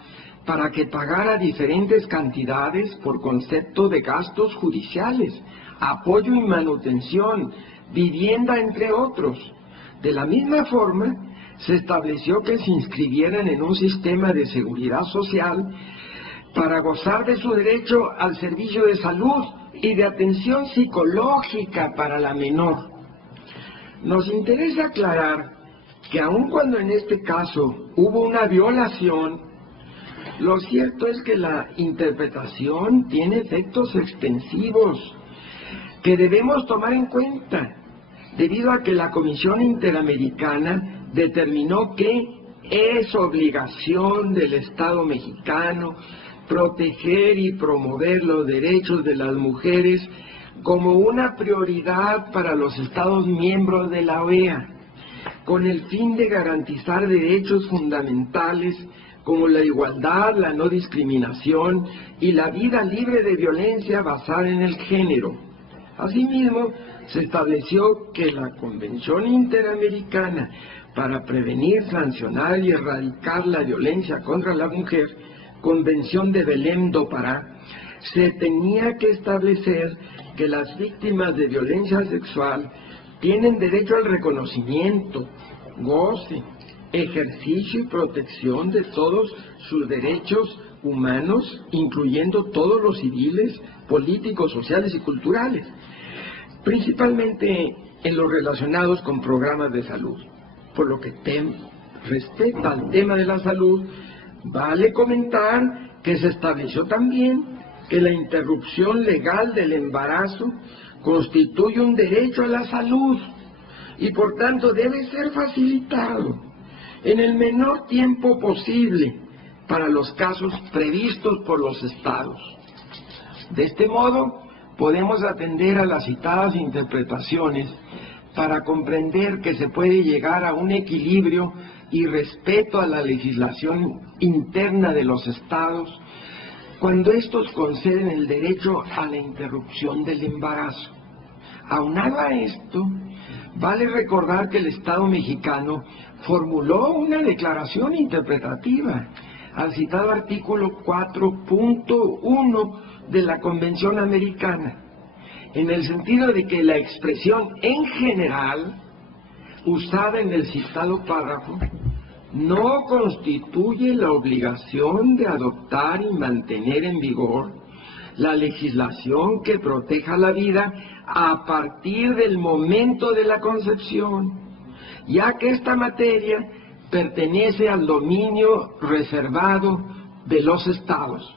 para que pagara diferentes cantidades por concepto de gastos judiciales, apoyo y manutención, vivienda, entre otros. De la misma forma, se estableció que se inscribieran en un sistema de seguridad social para gozar de su derecho al servicio de salud y de atención psicológica para la menor. Nos interesa aclarar que aun cuando en este caso hubo una violación, lo cierto es que la interpretación tiene efectos extensivos que debemos tomar en cuenta, debido a que la Comisión Interamericana determinó que es obligación del Estado mexicano proteger y promover los derechos de las mujeres como una prioridad para los Estados miembros de la OEA, con el fin de garantizar derechos fundamentales como la igualdad, la no discriminación y la vida libre de violencia basada en el género. Asimismo, se estableció que la Convención Interamericana para prevenir, sancionar y erradicar la violencia contra la mujer, Convención de Belém do Pará, se tenía que establecer que las víctimas de violencia sexual tienen derecho al reconocimiento, goce, ejercicio y protección de todos sus derechos humanos, incluyendo todos los civiles, políticos, sociales y culturales, principalmente en los relacionados con programas de salud. Por lo que respecta al tema de la salud, vale comentar que se estableció también que la interrupción legal del embarazo constituye un derecho a la salud y por tanto debe ser facilitado en el menor tiempo posible para los casos previstos por los estados. De este modo, podemos atender a las citadas interpretaciones para comprender que se puede llegar a un equilibrio y respeto a la legislación interna de los estados cuando estos conceden el derecho a la interrupción del embarazo. Aunado a esto, vale recordar que el Estado mexicano formuló una declaración interpretativa al citado artículo 4.1 de la Convención Americana, en el sentido de que la expresión en general, usada en el citado párrafo, no constituye la obligación de adoptar y mantener en vigor la legislación que proteja la vida a partir del momento de la concepción, ya que esta materia pertenece al dominio reservado de los estados,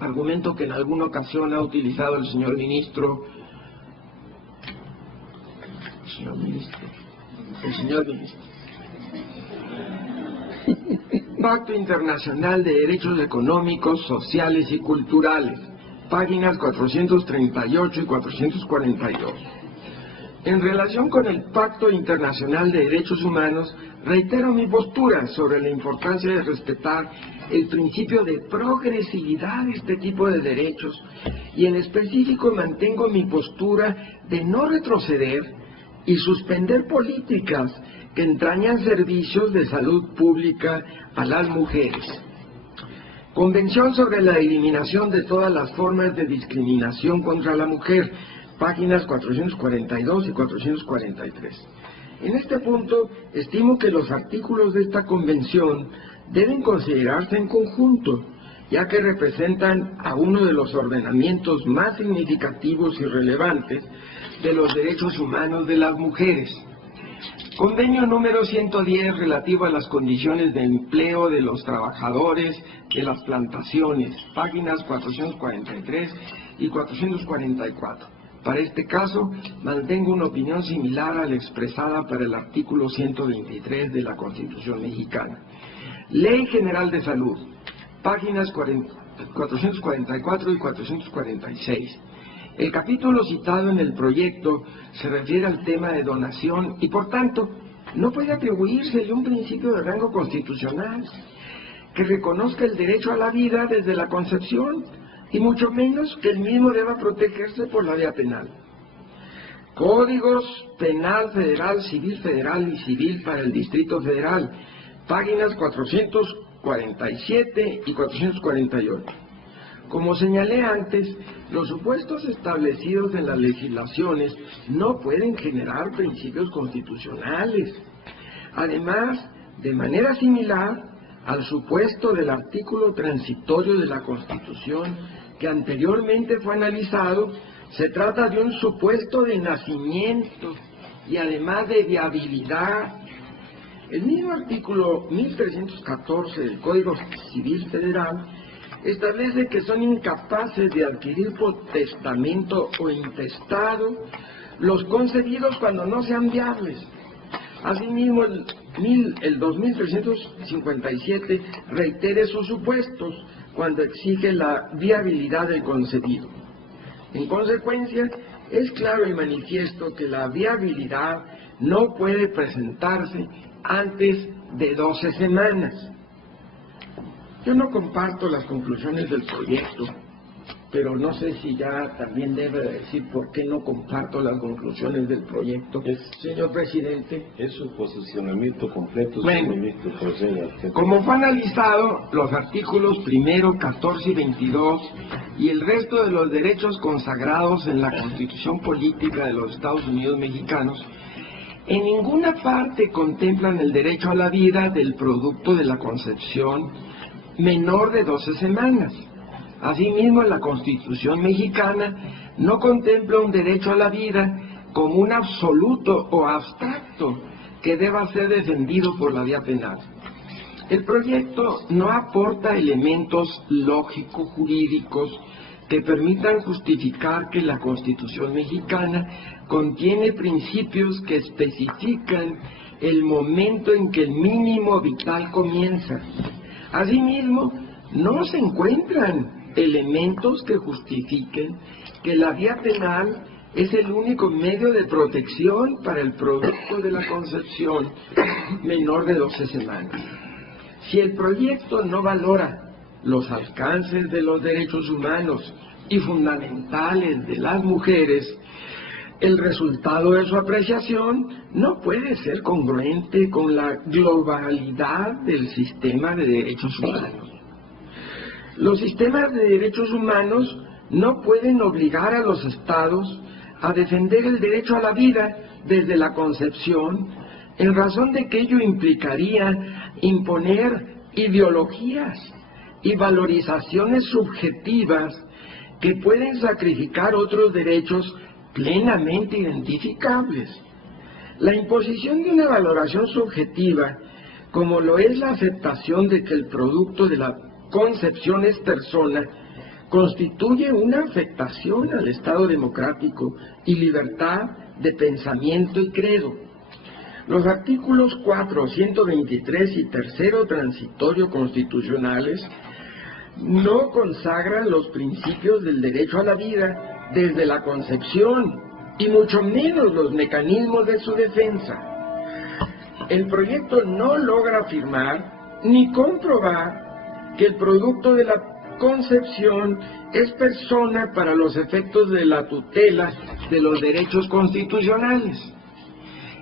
argumento que en alguna ocasión ha utilizado el señor ministro. Pacto Internacional de Derechos Económicos, Sociales y Culturales, páginas 438 y 442. En relación con el Pacto Internacional de Derechos Humanos, reitero mi postura sobre la importancia de respetar el principio de progresividad de este tipo de derechos y en específico mantengo mi postura de no retroceder y suspender políticas que entrañan servicios de salud pública a las mujeres. Convención sobre la eliminación de todas las formas de discriminación contra la mujer, páginas 442 y 443. En este punto, estimo que los artículos de esta convención deben considerarse en conjunto, ya que representan a uno de los ordenamientos más significativos y relevantes de los derechos humanos de las mujeres. Convenio número 110 relativo a las condiciones de empleo de los trabajadores de las plantaciones, páginas 443 y 444. Para este caso, mantengo una opinión similar a la expresada para el artículo 123 de la Constitución mexicana. Ley General de Salud, páginas 444 y 446. El capítulo citado en el proyecto se refiere al tema de donación y, por tanto, no puede atribuírsele un principio de rango constitucional que reconozca el derecho a la vida desde la concepción y mucho menos que el mismo deba protegerse por la vía penal. Códigos Penal Federal y Civil para el Distrito Federal, páginas 447 y 448. Como señalé antes, los supuestos establecidos en las legislaciones no pueden generar principios constitucionales. Además, de manera similar, al supuesto del artículo transitorio de la Constitución que anteriormente fue analizado, se trata de un supuesto de nacimiento y además de viabilidad. El mismo artículo 1314 del Código Civil Federal establece que son incapaces de adquirir por testamento o intestado los concebidos cuando no sean viables. Asimismo, el 2357 reitere sus supuestos cuando exige la viabilidad del concebido. En consecuencia, es claro y manifiesto que la viabilidad no puede presentarse antes de 12 semanas. Yo no comparto las conclusiones del proyecto, pero no sé si ya también debe decir por qué no comparto las conclusiones del proyecto, señor presidente. Es su posicionamiento completo, bueno, señor ministro, proceda. Como fue analizado, los artículos 1, 14 y 22 y el resto de los derechos consagrados en la Constitución Política de los Estados Unidos Mexicanos, en ninguna parte contemplan el derecho a la vida del producto de la concepción menor de 12 semanas. Asimismo, la Constitución mexicana no contempla un derecho a la vida como un absoluto o abstracto que deba ser defendido por la vía penal. El proyecto no aporta elementos lógico-jurídicos que permitan justificar que la Constitución mexicana contiene principios que especifican el momento en que el mínimo vital comienza. Asimismo, no se encuentran elementos que justifiquen que la vía penal es el único medio de protección para el producto de la concepción menor de 12 semanas. Si el proyecto no valora los alcances de los derechos humanos y fundamentales de las mujeres, el resultado de su apreciación no puede ser congruente con la globalidad del sistema de derechos humanos. Los sistemas de derechos humanos no pueden obligar a los estados a defender el derecho a la vida desde la concepción, en razón de que ello implicaría imponer ideologías y valorizaciones subjetivas que pueden sacrificar otros derechos plenamente identificables. La imposición de una valoración subjetiva, como lo es la aceptación de que el producto de la concepción es persona, constituye una afectación al Estado democrático y libertad de pensamiento y credo. Los artículos 4, 123 y 3 transitorio constitucionales no consagran los principios del derecho a la vida desde la concepción y mucho menos los mecanismos de su defensa. El proyecto no logra afirmar ni comprobar que el producto de la concepción es persona para los efectos de la tutela de los derechos constitucionales.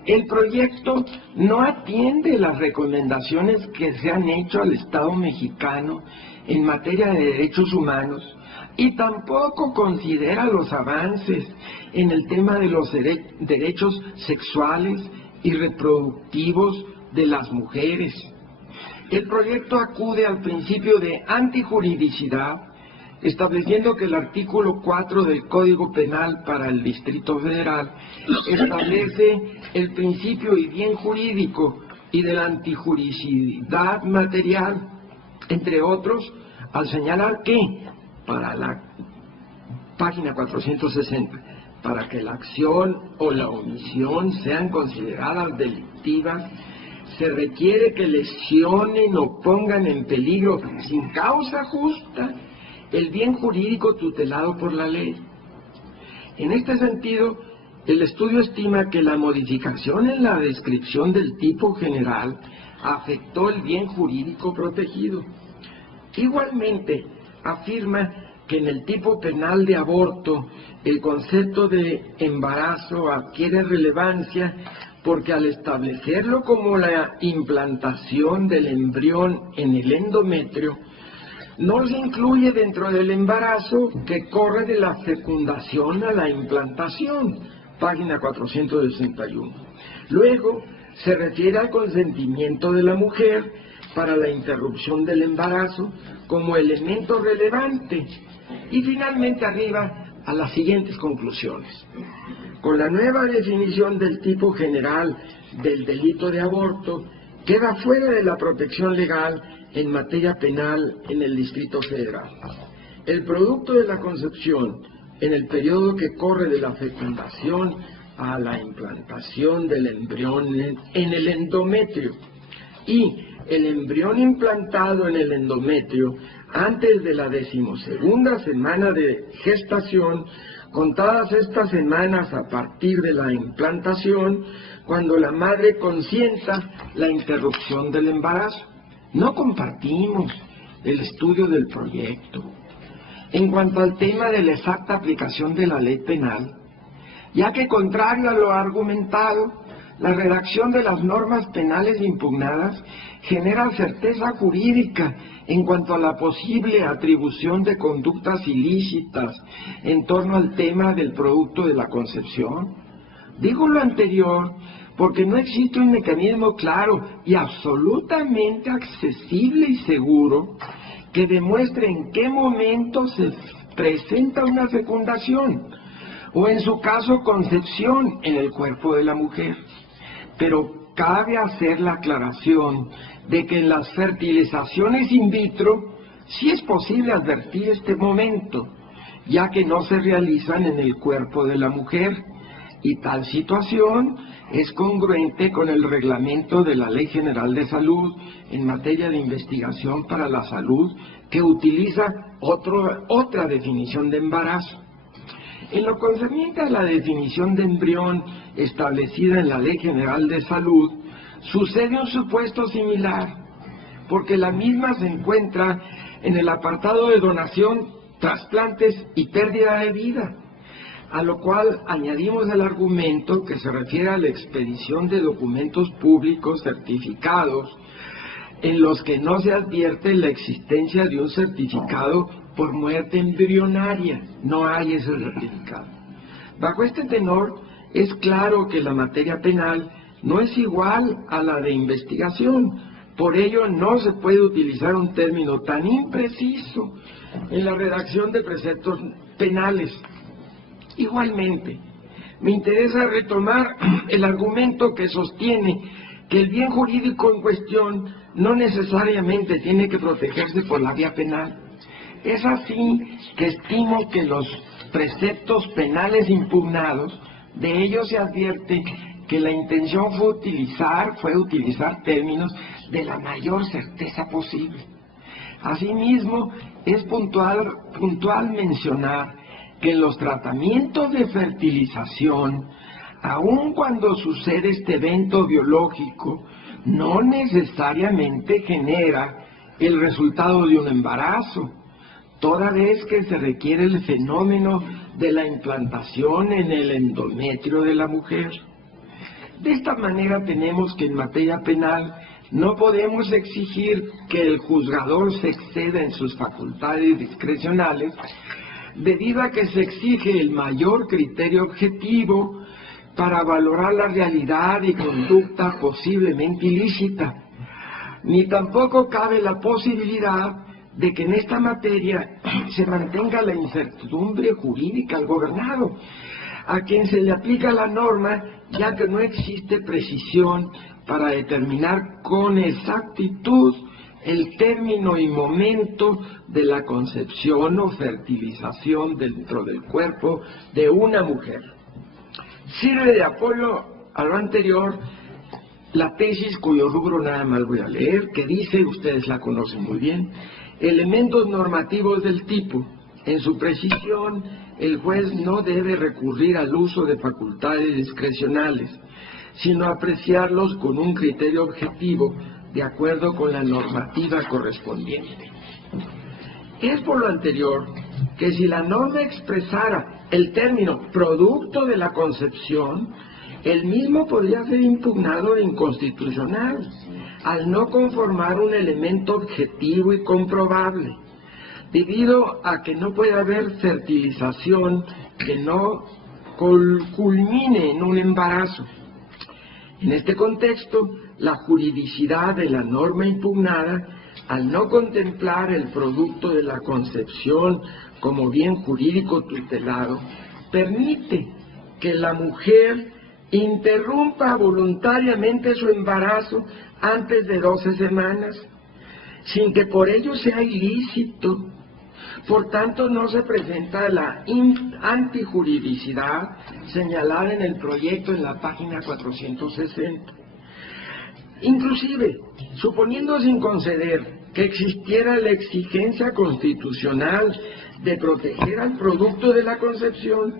El proyecto no atiende las recomendaciones que se han hecho al Estado mexicano en materia de derechos humanos y tampoco considera los avances en el tema de los derechos sexuales y reproductivos de las mujeres. El proyecto acude al principio de antijuridicidad, estableciendo que el artículo 4 del Código Penal para el Distrito Federal establece el principio y bien jurídico y de la antijuridicidad material, entre otros, al señalar que, para la página 460, para que la acción o la omisión sean consideradas delictivas, se requiere que lesionen o pongan en peligro, sin causa justa, el bien jurídico tutelado por la ley. En este sentido, el estudio estima que la modificación en la descripción del tipo general afectó el bien jurídico protegido. Igualmente, afirma que en el tipo penal de aborto el concepto de embarazo adquiere relevancia porque al establecerlo como la implantación del embrión en el endometrio, no se incluye dentro del embarazo que corre de la fecundación a la implantación, página 461. Luego, se refiere al consentimiento de la mujer para la interrupción del embarazo como elemento relevante. Y finalmente arriba a las siguientes conclusiones. Con la nueva definición del tipo general del delito de aborto, queda fuera de la protección legal en materia penal en el Distrito Federal. El producto de la concepción en el periodo que corre de la fecundación a la implantación del embrión en el endometrio y el embrión implantado en el endometrio antes de la 12ª semana de gestación, contadas estas semanas a partir de la implantación, cuando la madre consienta la interrupción del embarazo. No compartimos el estudio del proyecto. En cuanto al tema de la exacta aplicación de la ley penal, ya que contrario a lo argumentado, la redacción de las normas penales impugnadas genera certeza jurídica en cuanto a la posible atribución de conductas ilícitas en torno al tema del producto de la concepción. Digo lo anterior porque no existe un mecanismo claro y absolutamente accesible y seguro que demuestre en qué momento se presenta una fecundación o en su caso concepción en el cuerpo de la mujer. Pero cabe hacer la aclaración de que en las fertilizaciones in vitro sí es posible advertir este momento, ya que no se realizan en el cuerpo de la mujer, y tal situación es congruente con el reglamento de la Ley General de Salud en materia de investigación para la salud, que utiliza otra definición de embarazo. En lo concerniente a la definición de embrión establecida en la Ley General de Salud, sucede un supuesto similar, porque la misma se encuentra en el apartado de donación, trasplantes y pérdida de vida, a lo cual añadimos el argumento que se refiere a la expedición de documentos públicos certificados en los que no se advierte la existencia de un certificado por muerte embrionaria. No hay ese certificado. Bajo este tenor, es claro que la materia penal no es igual a la de investigación. Por ello, no se puede utilizar un término tan impreciso en la redacción de preceptos penales. Igualmente, me interesa retomar el argumento que sostiene que el bien jurídico en cuestión no necesariamente tiene que protegerse por la vía penal. Es así que estimo que los preceptos penales impugnados, de ellos se advierte que la intención fue utilizar términos de la mayor certeza posible. Asimismo, es puntual mencionar que en los tratamientos de fertilización, aun cuando sucede este evento biológico, no necesariamente genera el resultado de un embarazo, toda vez que se requiere el fenómeno de la implantación en el endometrio de la mujer. De esta manera tenemos que en materia penal no podemos exigir que el juzgador se exceda en sus facultades discrecionales, debido a que se exige el mayor criterio objetivo para valorar la realidad y conducta posiblemente ilícita. Ni tampoco cabe la posibilidad de que en esta materia se mantenga la incertidumbre jurídica al gobernado, a quien se le aplica la norma, ya que no existe precisión para determinar con exactitud el término y momento de la concepción o fertilización dentro del cuerpo de una mujer. Sirve de apoyo a lo anterior la tesis cuyo rubro nada más voy a leer, que dice, ustedes la conocen muy bien, elementos normativos del tipo. En su precisión, el juez no debe recurrir al uso de facultades discrecionales, sino apreciarlos con un criterio objetivo de acuerdo con la normativa correspondiente. Es por lo anterior que si la norma expresara el término producto de la concepción, el mismo podría ser impugnado e inconstitucional, al no conformar un elemento objetivo y comprobable, debido a que no puede haber fertilización que no culmine en un embarazo. En este contexto, la juridicidad de la norma impugnada al no contemplar el producto de la concepción como bien jurídico tutelado, permite que la mujer interrumpa voluntariamente su embarazo antes de 12 semanas, sin que por ello sea ilícito. Por tanto, no se presenta la antijuridicidad señalada en el proyecto en la página 460. Inclusive, suponiendo sin conceder que existiera la exigencia constitucional de proteger al producto de la concepción,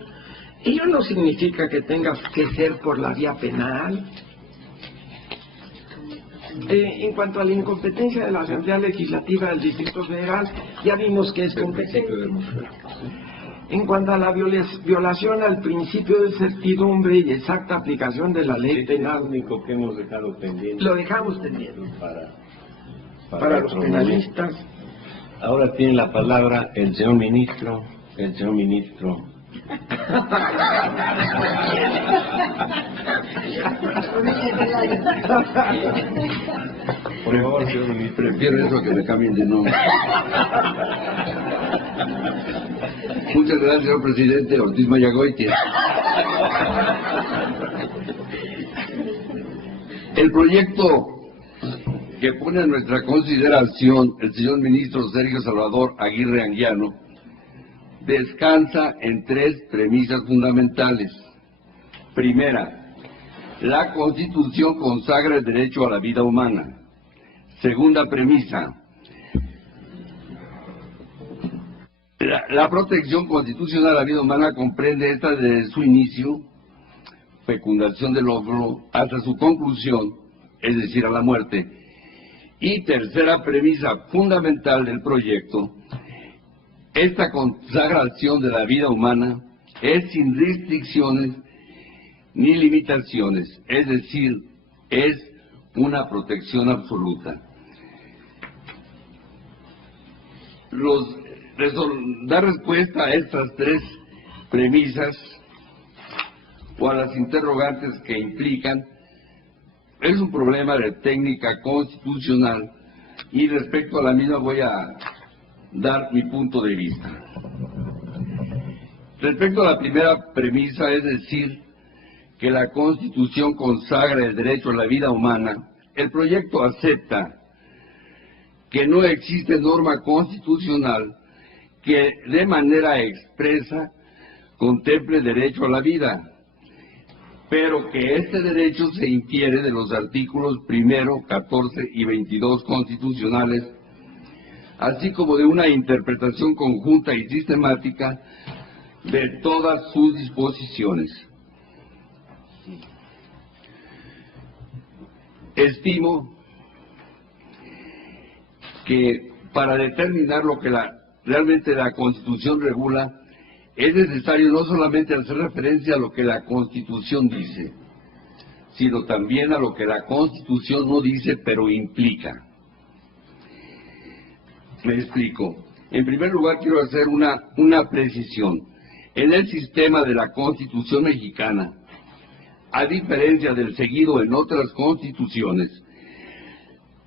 ello no significa que tengas que ser por la vía penal. En cuanto a la incompetencia de la Asamblea Legislativa del Distrito Federal, ya vimos que es competente. En cuanto a la violación al principio de certidumbre y exacta aplicación de la ley penal, es lo único que hemos dejado pendiente. Lo dejamos pendiente. Para los penalistas. Ahora tiene la palabra el señor ministro. Por favor, señor ministro. Prefiero eso que me cambien de nombre. Muchas gracias, señor presidente Ortiz Mayagoitia. El proyecto que pone a nuestra consideración el señor ministro Sergio Salvador Aguirre Anguiano descansa en 3 premisas fundamentales. Primera, la Constitución consagra el derecho a la vida humana. Segunda premisa, la protección constitucional a la vida humana comprende esta desde su inicio, fecundación del óvulo, hasta su conclusión, es decir, a la muerte. Y tercera premisa fundamental del proyecto, esta consagración de la vida humana es sin restricciones ni limitaciones, es decir, es una protección absoluta. Dar respuesta a estas 3 premisas o a las interrogantes que implican es un problema de técnica constitucional y respecto a la misma voy a dar mi punto de vista. Respecto a la primera premisa, es decir, que la Constitución consagra el derecho a la vida humana, el proyecto acepta que no existe norma constitucional que de manera expresa contemple derecho a la vida, pero que este derecho se infiere de los artículos 1, 14 y 22 constitucionales, así como de una interpretación conjunta y sistemática de todas sus disposiciones. Estimo que para determinar lo que realmente la Constitución regula, es necesario no solamente hacer referencia a lo que la Constitución dice, sino también a lo que la Constitución no dice, pero implica. Me explico. En primer lugar, quiero hacer una precisión. En el sistema de la Constitución mexicana, a diferencia del seguido en otras constituciones,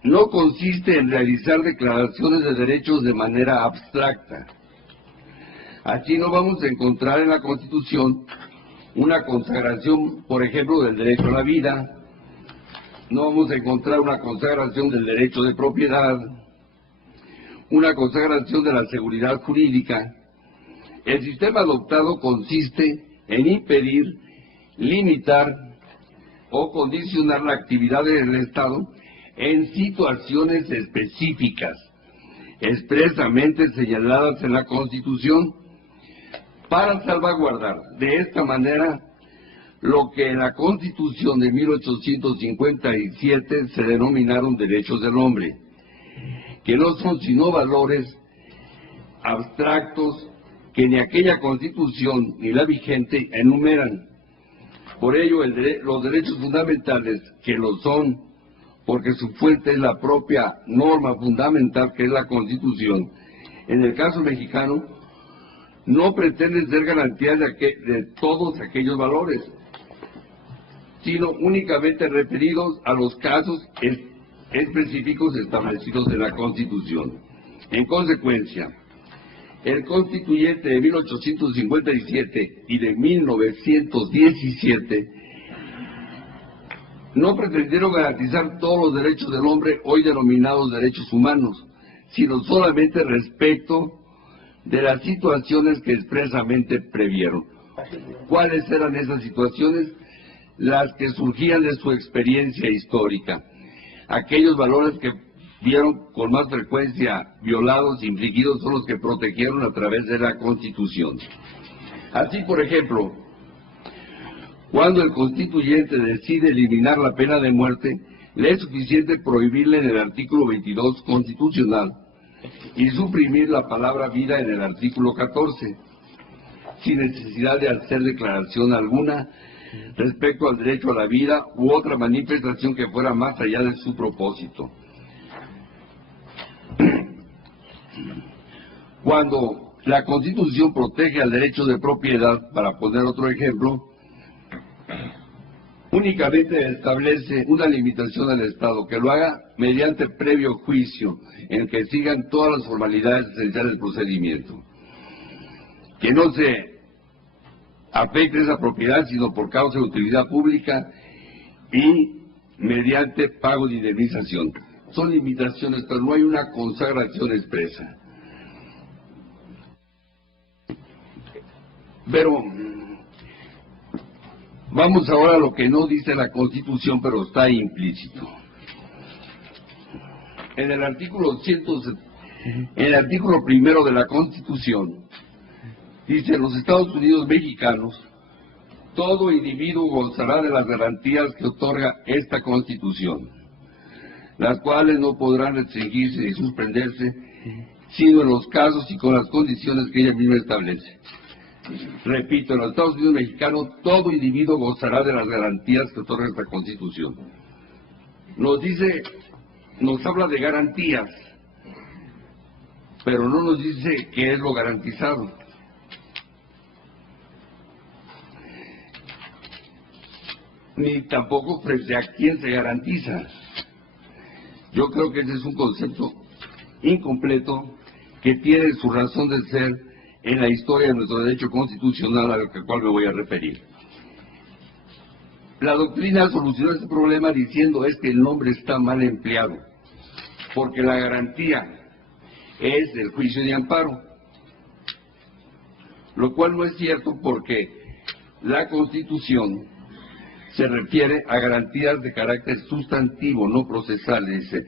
no consiste en realizar declaraciones de derechos de manera abstracta. Aquí no vamos a encontrar en la Constitución una consagración, por ejemplo, del derecho a la vida, no vamos a encontrar una consagración del derecho de propiedad, una consagración de la seguridad jurídica. El sistema adoptado consiste en impedir, limitar o condicionar la actividad del Estado en situaciones específicas, expresamente señaladas en la Constitución, para salvaguardar de esta manera lo que en la Constitución de 1857 se denominaron derechos del hombre, que no son sino valores abstractos que ni aquella Constitución ni la vigente enumeran. Por ello, los derechos fundamentales, que lo son, porque su fuente es la propia norma fundamental que es la Constitución, en el caso mexicano, no pretenden ser garantías de todos aquellos valores, sino únicamente referidos a los casos específicos establecidos en la Constitución. En consecuencia, el Constituyente de 1857 y de 1917 no pretendieron garantizar todos los derechos del hombre hoy denominados derechos humanos, sino solamente respecto de las situaciones que expresamente previeron. ¿Cuáles eran esas situaciones? Las que surgían de su experiencia histórica. Aquellos valores que vieron con más frecuencia violados, infligidos, son los que protegieron a través de la Constitución. Así, por ejemplo, cuando el constituyente decide eliminar la pena de muerte, le es suficiente prohibirla en el artículo 22 constitucional y suprimir la palabra vida en el artículo 14, sin necesidad de hacer declaración alguna respecto al derecho a la vida u otra manifestación que fuera más allá de su propósito. Cuando la Constitución protege al derecho de propiedad, para poner otro ejemplo, únicamente establece una limitación al Estado, que lo haga mediante previo juicio, en el que sigan todas las formalidades esenciales del procedimiento. Que no se afecte esa propiedad, sino por causa de utilidad pública y mediante pago de indemnización. Son limitaciones, pero no hay una consagración expresa. Pero vamos ahora a lo que no dice la Constitución, pero está implícito. En el artículo primero de la Constitución, dice: en los Estados Unidos mexicanos, todo individuo gozará de las garantías que otorga esta Constitución, las cuales no podrán restringirse ni suspenderse, sino en los casos y con las condiciones que ella misma establece. Repito, en los Estados Unidos mexicanos, todo individuo gozará de las garantías que otorga esta Constitución. Nos habla de garantías, pero no nos dice qué es lo garantizado. Ni tampoco frente a quién se garantiza. Yo creo que ese es un concepto incompleto que tiene su razón de ser en la historia de nuestro derecho constitucional, al cual me voy a referir. La doctrina solucionó este problema diciendo es que el nombre está mal empleado, porque la garantía es el juicio de amparo, lo cual no es cierto, porque la Constitución se refiere a garantías de carácter sustantivo, no procesal. Dice: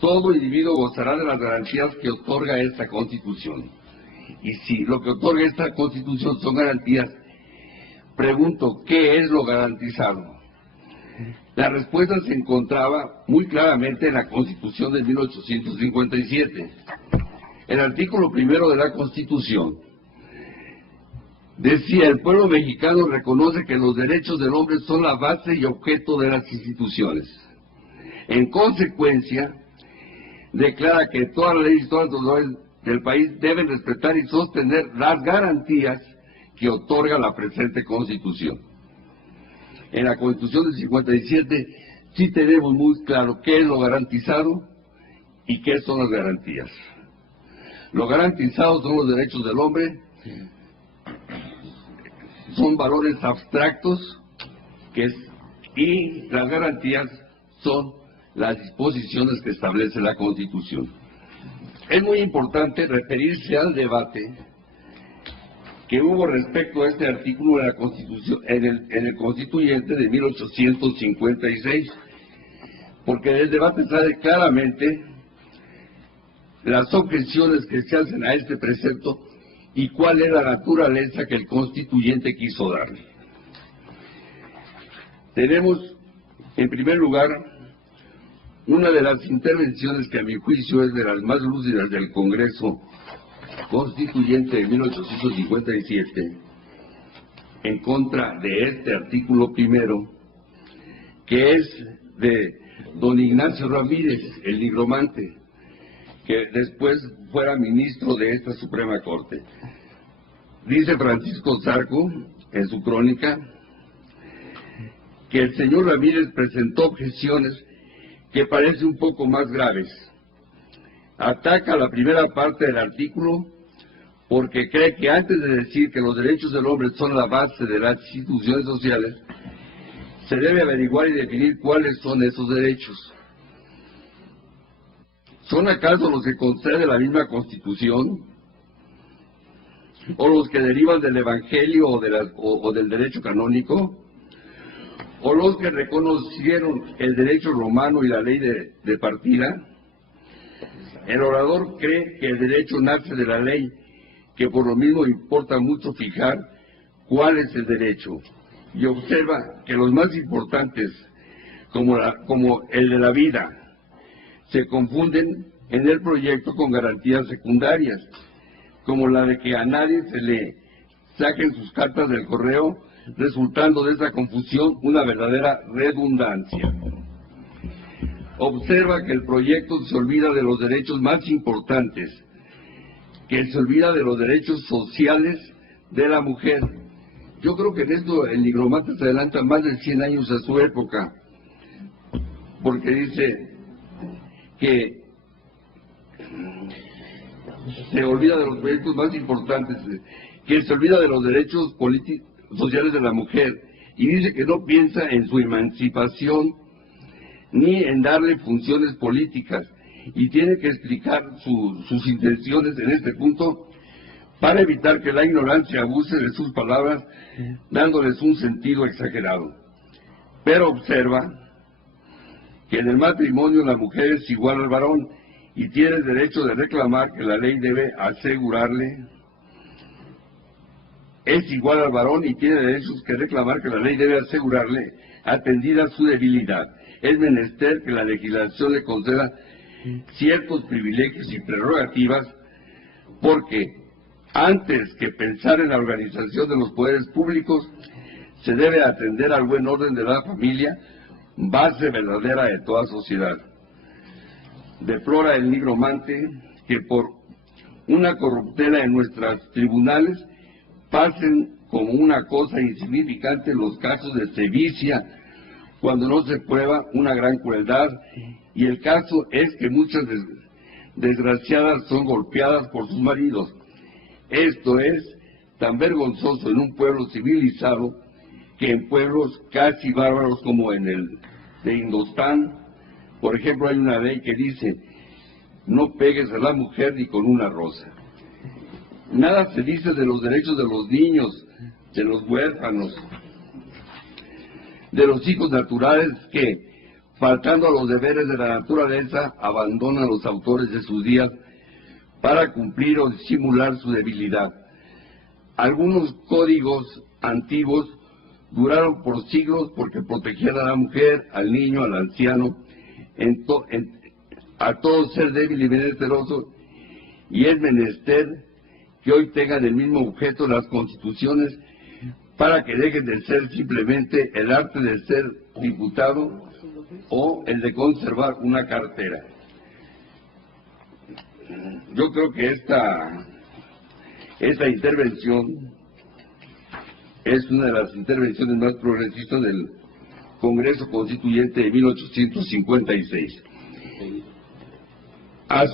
todo individuo gozará de las garantías que otorga esta Constitución. Y si lo que otorga esta Constitución son garantías, pregunto, ¿qué es lo garantizado? La respuesta se encontraba muy claramente en la Constitución de 1857. El artículo primero de la Constitución decía: el pueblo mexicano reconoce que los derechos del hombre son la base y objeto de las instituciones. En consecuencia, declara que todas las leyes y todas las autoridades del país deben respetar y sostener las garantías que otorga la presente Constitución. En la Constitución del 57 sí tenemos muy claro qué es lo garantizado y qué son las garantías. Lo garantizado son los derechos del hombre, son valores abstractos, y las garantías son las disposiciones que establece la Constitución. Es muy importante referirse al debate que hubo respecto a este artículo de la Constitución en el Constituyente de 1856, porque del debate sale claramente las objeciones que se hacen a este precepto y cuál es la naturaleza que el Constituyente quiso darle. Tenemos, en primer lugar, una de las intervenciones que a mi juicio es de las más lúcidas del Congreso Constituyente de 1857, en contra de este artículo primero, que es de don Ignacio Ramírez, el nigromante, que después fuera ministro de esta Suprema Corte. Dice Francisco Zarco en su crónica que el señor Ramírez presentó objeciones que parecen un poco más graves. Ataca la primera parte del artículo porque cree que antes de decir que los derechos del hombre son la base de las instituciones sociales, se debe averiguar y definir cuáles son esos derechos. ¿Son acaso los que concede la misma Constitución? ¿O los que derivan del Evangelio o del derecho canónico? ¿O los que reconocieron el derecho romano y la ley de partida? El orador cree que el derecho nace de la ley, que por lo mismo importa mucho fijar cuál es el derecho, y observa que los más importantes, como el de la vida, se confunden en el proyecto con garantías secundarias, como la de que a nadie se le saquen sus cartas del correo, resultando de esa confusión una verdadera redundancia. Observa que el proyecto se olvida de los derechos más importantes, que se olvida de los derechos sociales de la mujer. Yo creo que en esto el nigromante se adelanta más de 100 años a su época, porque dice que se olvida de los proyectos más importantes, que se olvida de los derechos sociales de la mujer, y dice que no piensa en su emancipación ni en darle funciones políticas, y tiene que explicar sus intenciones en este punto para evitar que la ignorancia abuse de sus palabras, dándoles un sentido exagerado. Pero observa que en el matrimonio la mujer es igual al varón y tiene el derecho de reclamar que la ley debe asegurarle, es igual al varón y tiene derechos que reclamar que la ley debe asegurarle, atendida su debilidad. Es menester que la legislación le conceda ciertos privilegios y prerrogativas, porque antes que pensar en la organización de los poderes públicos, se debe atender al buen orden de la familia, base verdadera de toda sociedad. Deplora el nigromante que por una corruptela en nuestros tribunales pasen como una cosa insignificante los casos de sevicia, cuando no se prueba una gran crueldad, y el caso es que muchas desgraciadas son golpeadas por sus maridos. Esto es tan vergonzoso en un pueblo civilizado que en pueblos casi bárbaros como en el de Indostán. Por ejemplo, hay una ley que dice: no pegues a la mujer ni con una rosa. Nada se dice de los derechos de los niños, de los huérfanos, de los hijos naturales que, faltando a los deberes de la naturaleza, abandonan a los autores de sus días para cumplir o disimular su debilidad. Algunos códigos antiguos duraron por siglos porque protegían a la mujer, al niño, al anciano, a todo ser débil y menesteroso, y es menester que hoy tengan el mismo objeto las constituciones para que dejen de ser simplemente el arte de ser diputado o el de conservar una cartera. Yo creo que esta intervención es una de las intervenciones más progresistas del Congreso Constituyente de 1856. A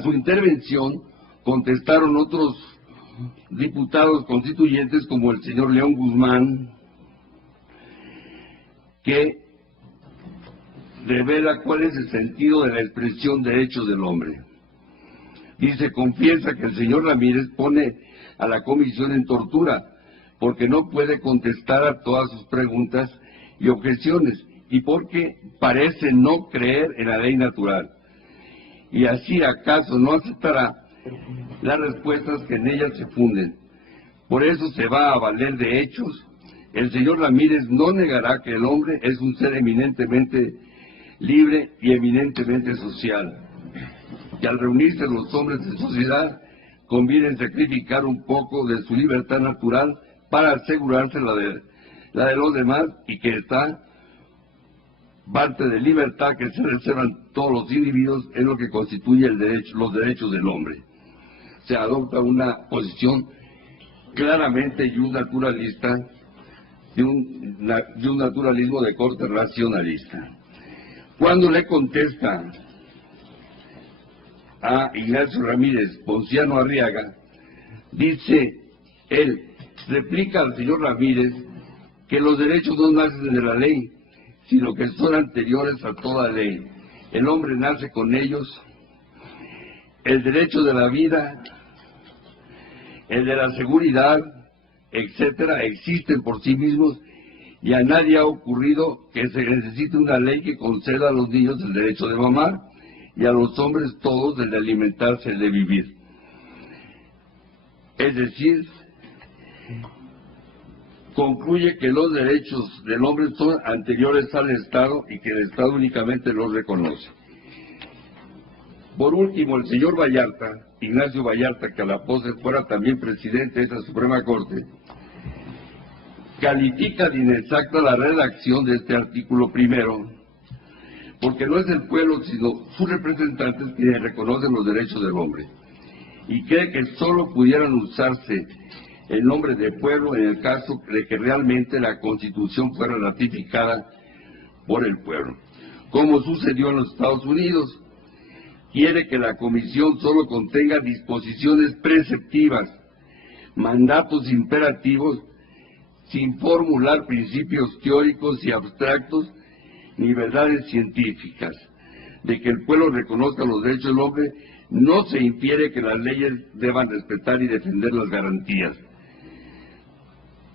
su intervención contestaron otros diputados constituyentes como el señor León Guzmán, que revela cuál es el sentido de la expresión derechos del hombre. Dice: confiesa que el señor Ramírez pone a la comisión en tortura porque no puede contestar a todas sus preguntas y objeciones, y porque parece no creer en la ley natural, y así acaso no aceptará las respuestas que en ellas se funden. Por eso se va a valer de hechos. El señor Ramírez no negará que el hombre es un ser eminentemente libre y eminentemente social, y al reunirse los hombres de sociedad conviene sacrificar un poco de su libertad natural para asegurarse la de los demás, y que esta parte de libertad que se reservan todos los individuos es lo que constituye los derechos del hombre. Se adopta una posición claramente y un naturalista de un naturalismo de corte racionalista. Cuando le contesta a Ignacio Ramírez Ponciano Arriaga, dice él, replica al señor Ramírez que los derechos no nacen de la ley, sino que son anteriores a toda ley. El hombre nace con ellos. El derecho de la vida, el de la seguridad, etcétera, existen por sí mismos, y a nadie ha ocurrido que se necesite una ley que conceda a los niños el derecho de mamar y a los hombres todos el de alimentarse, el de vivir. Es decir, concluye que los derechos del hombre son anteriores al Estado y que el Estado únicamente los reconoce. Por último, el señor Vallarta, Ignacio Vallarta, que a la postre fuera también presidente de esta Suprema Corte, califica de inexacta la redacción de este artículo primero, porque no es el pueblo, sino sus representantes quienes reconocen los derechos del hombre, y cree que solo pudieran usarse el nombre de pueblo en el caso de que realmente la Constitución fuera ratificada por el pueblo, como sucedió en los Estados Unidos. Quiere que la Comisión solo contenga disposiciones preceptivas, mandatos imperativos, sin formular principios teóricos y abstractos ni verdades científicas. De que el pueblo reconozca los derechos del hombre, no se infiere que las leyes deban respetar y defender las garantías.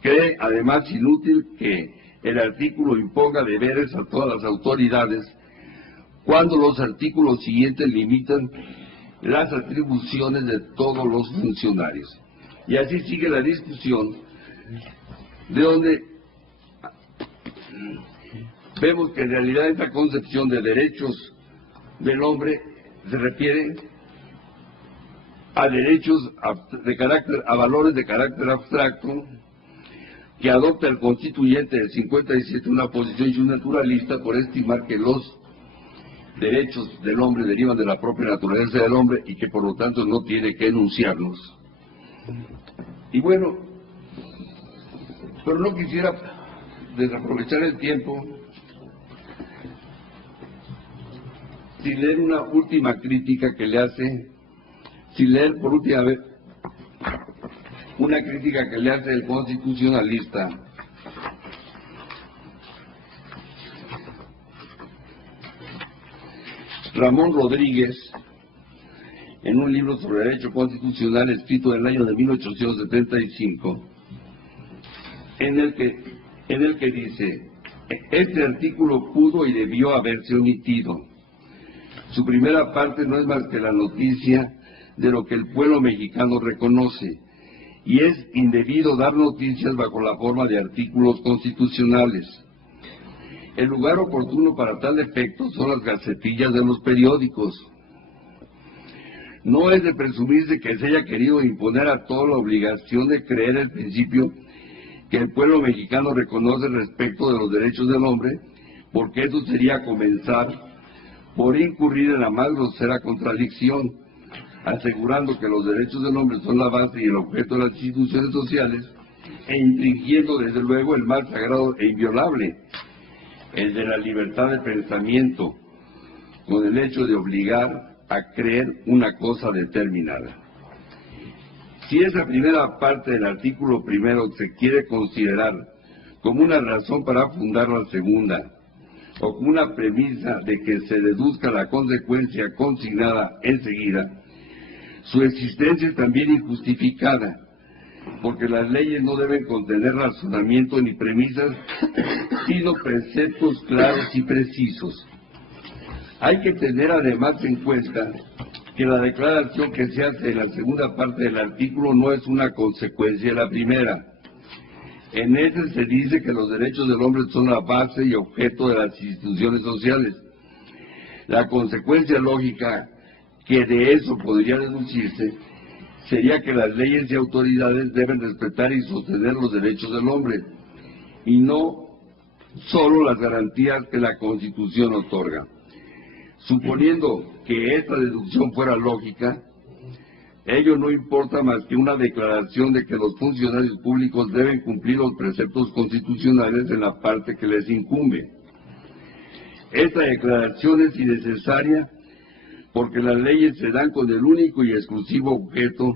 Cree además inútil que el artículo imponga deberes a todas las autoridades, cuando los artículos siguientes limitan las atribuciones de todos los funcionarios. Y así sigue la discusión, de donde vemos que en realidad esta concepción de derechos del hombre se refiere a derechos a valores de carácter abstracto, que adopta el constituyente del 57 una posición naturalista por estimar que los derechos del hombre derivan de la propia naturaleza del hombre y que por lo tanto no tiene que enunciarlos. Y bueno, pero no quisiera desaprovechar el tiempo sin leer una última crítica que le hace, sin leer por última vez una crítica que le hace el constitucionalista Ramón Rodríguez, en un libro sobre derecho constitucional escrito en el año de 1875, en el que dice, este artículo pudo y debió haberse omitido. Su primera parte no es más que la noticia de lo que el pueblo mexicano reconoce, y es indebido dar noticias bajo la forma de artículos constitucionales. El lugar oportuno para tal efecto son las gacetillas de los periódicos. No es de presumirse que se haya querido imponer a todos la obligación de creer el principio que el pueblo mexicano reconoce respecto de los derechos del hombre, porque eso sería comenzar por incurrir en la más grosera contradicción, asegurando que los derechos del hombre son la base y el objeto de las instituciones sociales, e infringiendo desde luego el más sagrado e inviolable, el de la libertad de pensamiento, con el hecho de obligar a creer una cosa determinada. Si esa primera parte del artículo primero se quiere considerar como una razón para fundar la segunda, o como una premisa de que se deduzca la consecuencia consignada enseguida, su existencia es también injustificada, porque las leyes no deben contener razonamiento ni premisas, sino preceptos claros y precisos. Hay que tener además en cuenta que la declaración que se hace en la segunda parte del artículo no es una consecuencia de la primera. En ese se dice que los derechos del hombre son la base y objeto de las instituciones sociales. La consecuencia lógica que de eso podría deducirse sería que las leyes y autoridades deben respetar y sostener los derechos del hombre, y no solo las garantías que la Constitución otorga. Suponiendo que esta deducción fuera lógica, Ello no importa más que una declaración de que los funcionarios públicos deben cumplir los preceptos constitucionales en la parte que les incumbe. Esta declaración es innecesaria porque las leyes se dan con el único y exclusivo objeto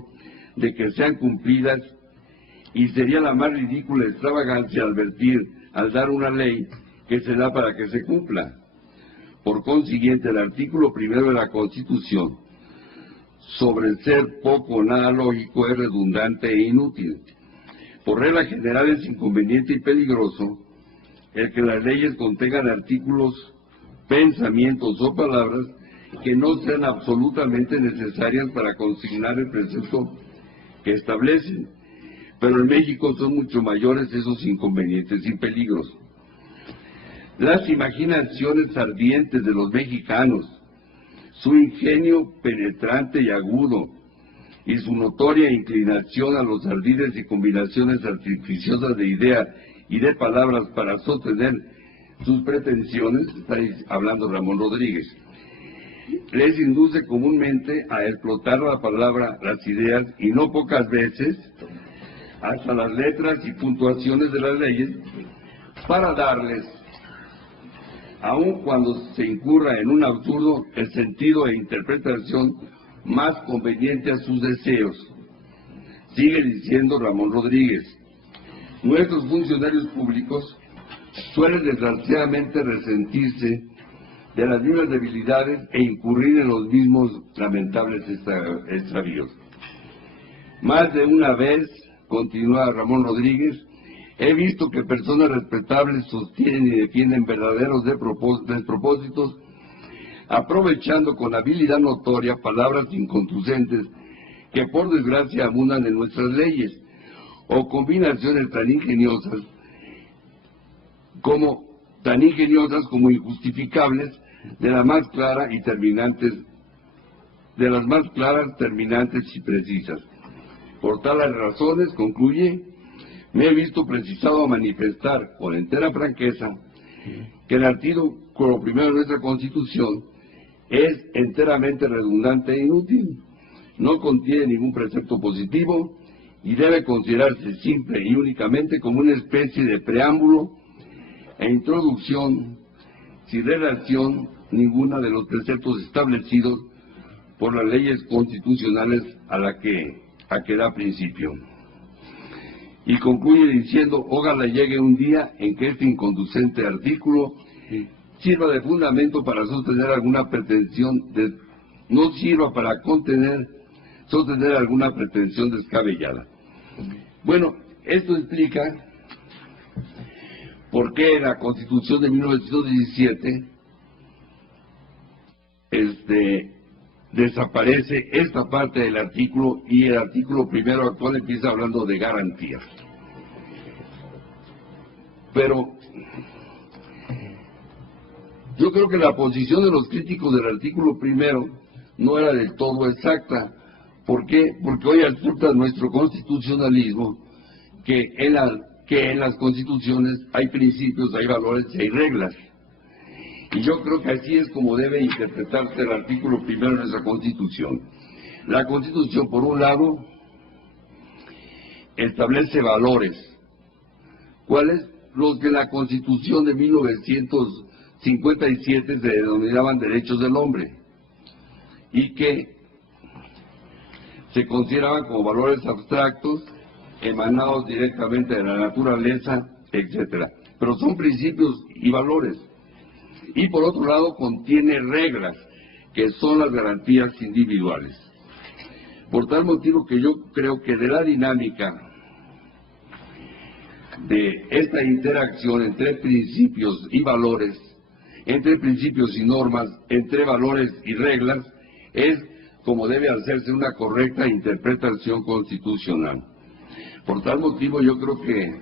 de que sean cumplidas, y sería la más ridícula extravagancia al dar una ley que se da para que se cumpla. Por consiguiente, el artículo 1 de la Constitución, sobre el ser poco o nada lógico, es redundante e inútil. Por regla general es inconveniente y peligroso el que las leyes contengan artículos, pensamientos o palabras que no sean absolutamente necesarias para consignar el precepto que establecen. Pero en México son mucho mayores esos inconvenientes y peligros. Las imaginaciones ardientes de los mexicanos, su ingenio penetrante y agudo, y su notoria inclinación a los ardides y combinaciones artificiosas de ideas y de palabras para sostener sus pretensiones, está hablando Ramón Rodríguez, les induce comúnmente a explotar la palabra, las ideas, y no pocas veces hasta las letras y puntuaciones de las leyes, para darles, aun cuando se incurra en un absurdo, el sentido e interpretación más conveniente a sus deseos. Sigue diciendo Ramón Rodríguez: nuestros funcionarios públicos suelen desgraciadamente resentirse de las mismas debilidades e incurrir en los mismos lamentables extravíos. Más de una vez, continúa Ramón Rodríguez, he visto que personas respetables sostienen y defienden verdaderos despropósitos, aprovechando con habilidad notoria palabras inconducentes que por desgracia abundan en nuestras leyes, o combinaciones tan ingeniosas como injustificables, de las más claras, terminantes y precisas. Por tales razones, concluye, me he visto precisado a manifestar con entera franqueza que el artículo 1 de nuestra Constitución es enteramente redundante e inútil, no contiene ningún precepto positivo y debe considerarse simple y únicamente como una especie de preámbulo e introducción, sin relación ninguna de los preceptos establecidos por las leyes constitucionales a que da principio. Y concluye diciendo, ojalá llegue un día en que este inconducente artículo sirva de fundamento para sostener alguna pretensión, no sirva para sostener alguna pretensión descabellada. Bueno, esto explica por qué la Constitución de 1917 desaparece esta parte del artículo y el artículo 1 actual empieza hablando de garantías. Pero yo creo que la posición de los críticos del artículo 1 no era del todo exacta. ¿Por qué? Porque hoy acepta nuestro constitucionalismo que en las constituciones hay principios, hay valores y hay reglas. Y yo creo que así es como debe interpretarse el artículo 1 de nuestra Constitución. La Constitución, por un lado, establece valores. ¿Cuáles? Los que en la Constitución de 1957 se denominaban derechos del hombre y que se consideraban como valores abstractos emanados directamente de la naturaleza, etcétera. Pero son principios y valores. Y por otro lado contiene reglas, que son las garantías individuales. Por tal motivo que yo creo que de la dinámica de esta interacción entre principios y valores, entre principios y normas, entre valores y reglas, es como debe hacerse una correcta interpretación constitucional. Por tal motivo yo creo que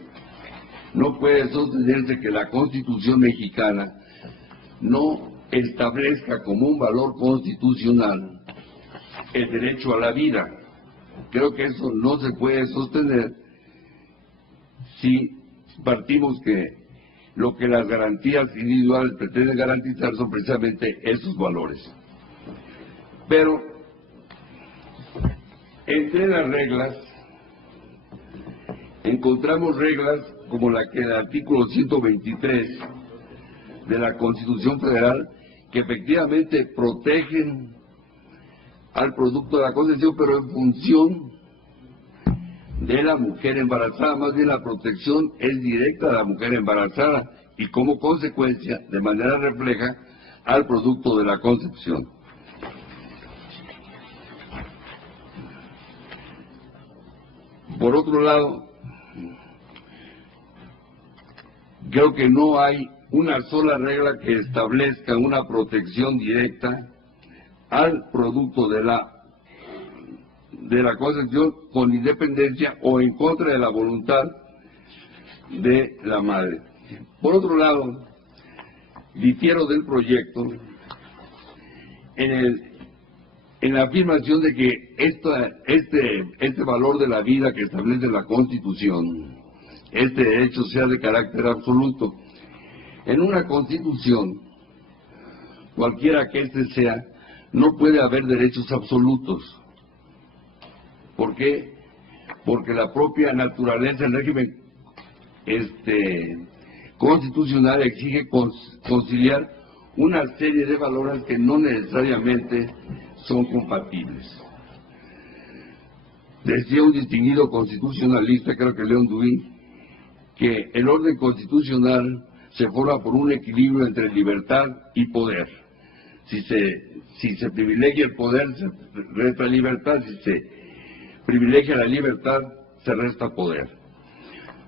no puede sostenerse que la Constitución mexicana no establezca como un valor constitucional el derecho a la vida. Creo que eso no se puede sostener si partimos que lo que las garantías individuales pretenden garantizar son precisamente esos valores. Pero Entre las reglas, encontramos reglas como la que el artículo 123 de la Constitución Federal, que efectivamente protegen al producto de la concepción, pero en función de la mujer embarazada. Más bien la protección es directa a la mujer embarazada y como consecuencia, de manera refleja, al producto de la concepción. Por otro lado, creo que no hay una sola regla que establezca una protección directa al producto de la concepción con independencia o en contra de la voluntad de la madre. Por otro lado, difiero del proyecto en la afirmación de que este valor de la vida que establece la Constitución, este derecho sea de carácter absoluto. En una Constitución, cualquiera que éste sea, no puede haber derechos absolutos. ¿Por qué? Porque la propia naturaleza del régimen constitucional exige conciliar una serie de valores que no necesariamente son compatibles. Decía un distinguido constitucionalista, creo que León Duby, que el orden constitucional se forma por un equilibrio entre libertad y poder. Si se privilegia el poder, se resta libertad; si se privilegia la libertad, se resta poder.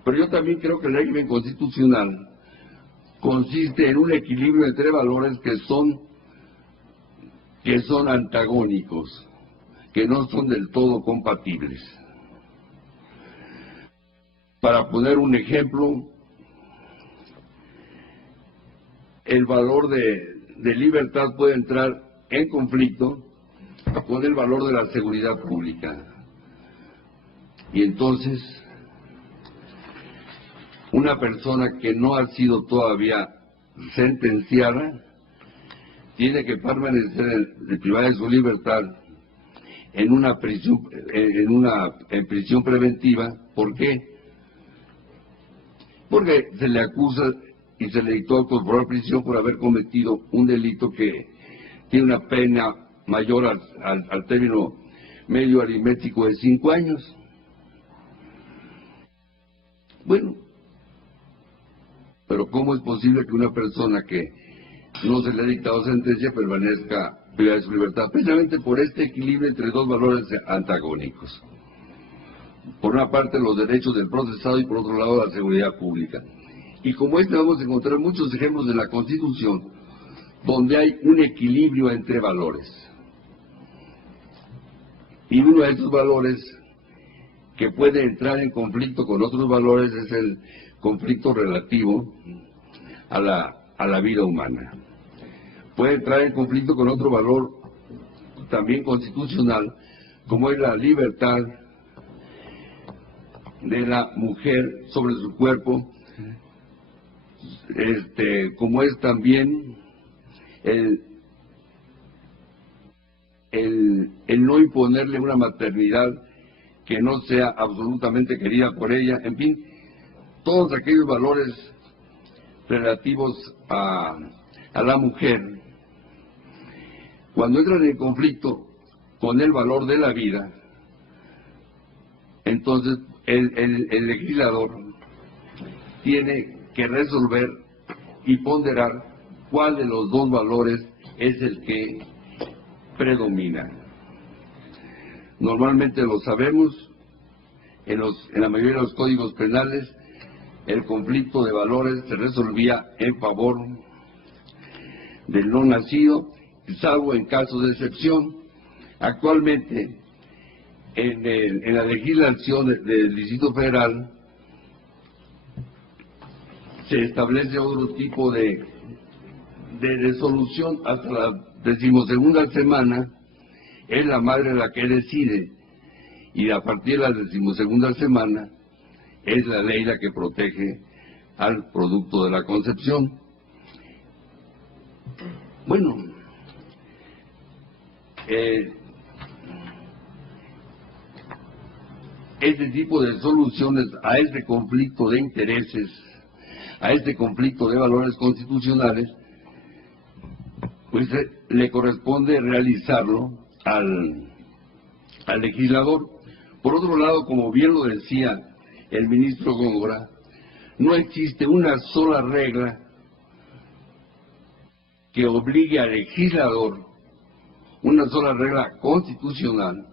Pero yo también creo que el régimen constitucional consiste en un equilibrio entre valores que son antagónicos, que no son del todo compatibles. Para poner un ejemplo, el valor de libertad puede entrar en conflicto con el valor de la seguridad pública. Y entonces, una persona que no ha sido todavía sentenciada tiene que permanecer privada de su libertad en prisión preventiva. ¿Por qué? Porque se le acusa y se le dictó corporal prisión por haber cometido un delito que tiene una pena mayor al término medio aritmético de 5 años. Bueno, pero ¿cómo es posible que una persona que no se le ha dictado sentencia permanezca privada de su libertad? Precisamente por este equilibrio entre dos valores antagónicos. Por una parte, los derechos del procesado y por otro lado, la seguridad pública. Y como vamos a encontrar muchos ejemplos de la Constitución donde hay un equilibrio entre valores. Y uno de esos valores que puede entrar en conflicto con otros valores es el conflicto relativo a la vida humana. Puede entrar en conflicto con otro valor también constitucional, como es la libertad de la mujer sobre su cuerpo, como es también el no imponerle una maternidad que no sea absolutamente querida por ella. En fin, todos aquellos valores relativos a la mujer, cuando entran en conflicto con el valor de la vida, entonces el legislador tiene que resolver y ponderar cuál de los dos valores es el que predomina. Normalmente lo sabemos, en la mayoría de los códigos penales, el conflicto de valores se resolvía en favor del no nacido, salvo en casos de excepción. Actualmente, en la legislación del Distrito Federal, se establece otro tipo de resolución. Hasta la 12ª semana es la madre la que decide, y a partir de la 12ª semana es la ley la que protege al producto de la concepción. Bueno, este tipo de soluciones a este conflicto de intereses, a este conflicto de valores constitucionales, pues le corresponde realizarlo al legislador. Por otro lado, como bien lo decía el ministro Góngora, no existe una sola regla que obligue al legislador, una sola regla constitucional,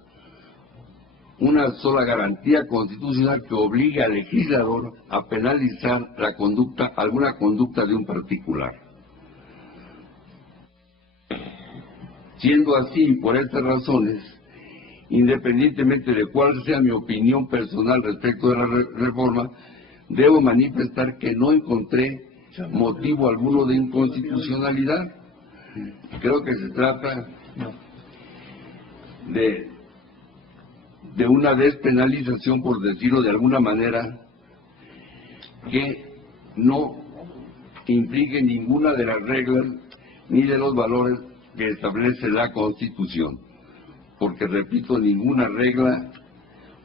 una sola garantía constitucional que obligue al legislador a penalizar la conducta, alguna conducta de un particular. Siendo así, por estas razones, independientemente de cuál sea mi opinión personal respecto de la reforma, debo manifestar que no encontré motivo alguno de inconstitucionalidad. Creo que se trata de una despenalización, por decirlo de alguna manera, que no implique ninguna de las reglas ni de los valores que establece la Constitución, porque, repito, ninguna regla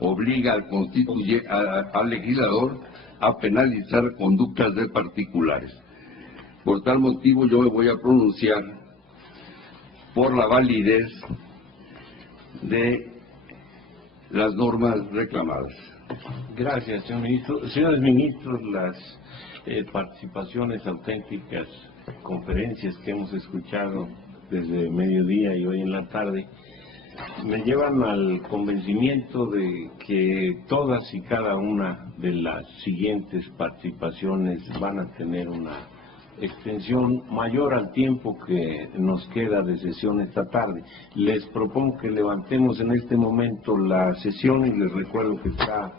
obliga al legislador a penalizar conductas de particulares. Por tal motivo yo me voy a pronunciar por la validez de las normas reclamadas. Gracias, señor ministro. Señores ministros, las participaciones auténticas, conferencias que hemos escuchado desde mediodía y hoy en la tarde, me llevan al convencimiento de que todas y cada una de las siguientes participaciones van a tener una extensión mayor al tiempo que nos queda de sesión esta tarde. Les propongo que levantemos en este momento la sesión y les recuerdo que está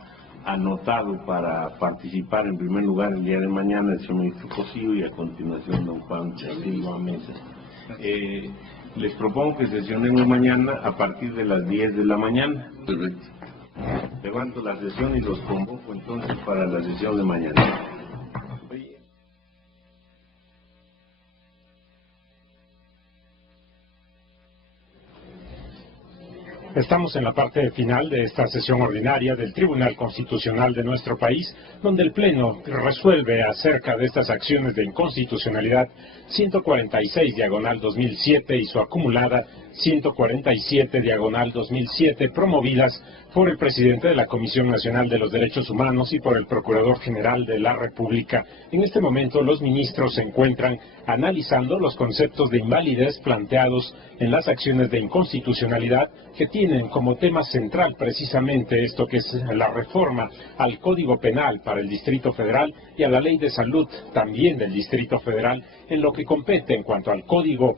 anotado para participar en primer lugar el día de mañana el señor ministro Cosío y a continuación don Juan Silva Mesa. Les propongo que sesionemos mañana a partir de las 10 de la mañana. Perfecto. Levanto la sesión y los convoco entonces para la sesión de mañana. Estamos en la parte final de esta sesión ordinaria del Tribunal Constitucional de nuestro país, donde el Pleno resuelve acerca de estas acciones de inconstitucionalidad 146/2007 y su acumulada 147/2007, promovidas por el presidente de la Comisión Nacional de los Derechos Humanos y por el Procurador General de la República. En este momento los ministros se encuentran analizando los conceptos de invalidez planteados en las acciones de inconstitucionalidad que tienen como tema central precisamente esto que es la reforma al Código Penal para el Distrito Federal y a la Ley de Salud también del Distrito Federal, en lo que compete en cuanto al código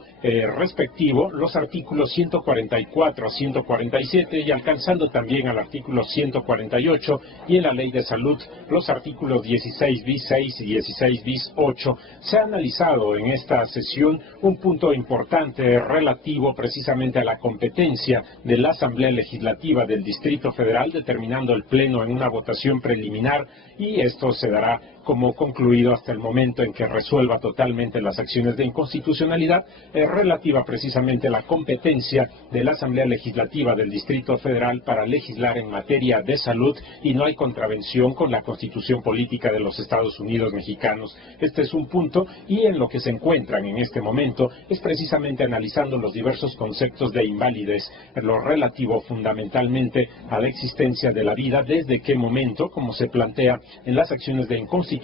respectivo, los artículos 144 a 147 y alcanzando también al artículo 148, y en la Ley de Salud los artículos 16 bis 6 y 16 bis 8. Se ha analizado en esta sesión un punto importante relativo precisamente a la competencia de la Asamblea Legislativa del Distrito Federal, determinando el Pleno en una votación preliminar, y esto se dará como concluido hasta el momento en que resuelva totalmente las acciones de inconstitucionalidad relativa precisamente a la competencia de la Asamblea Legislativa del Distrito Federal para legislar en materia de salud, y no hay contravención con la Constitución Política de los Estados Unidos Mexicanos. Este es un punto, y en lo que se encuentran en este momento es precisamente analizando los diversos conceptos de invalidez, lo relativo fundamentalmente a la existencia de la vida, desde qué momento, como se plantea en las acciones de inconstitucionalidad,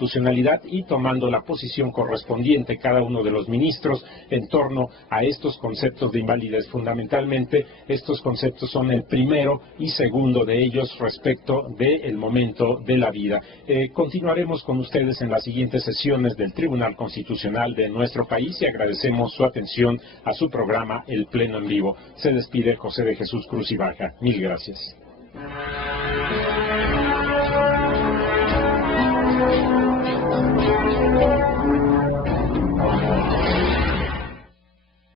y tomando la posición correspondiente cada uno de los ministros en torno a estos conceptos de invalidez. Fundamentalmente, estos conceptos son el primero y segundo de ellos respecto del momento de la vida. Continuaremos con ustedes en las siguientes sesiones del Tribunal Constitucional de nuestro país y agradecemos su atención a su programa El Pleno en Vivo. Se despide José de Jesús Cruz y Baja. Mil gracias.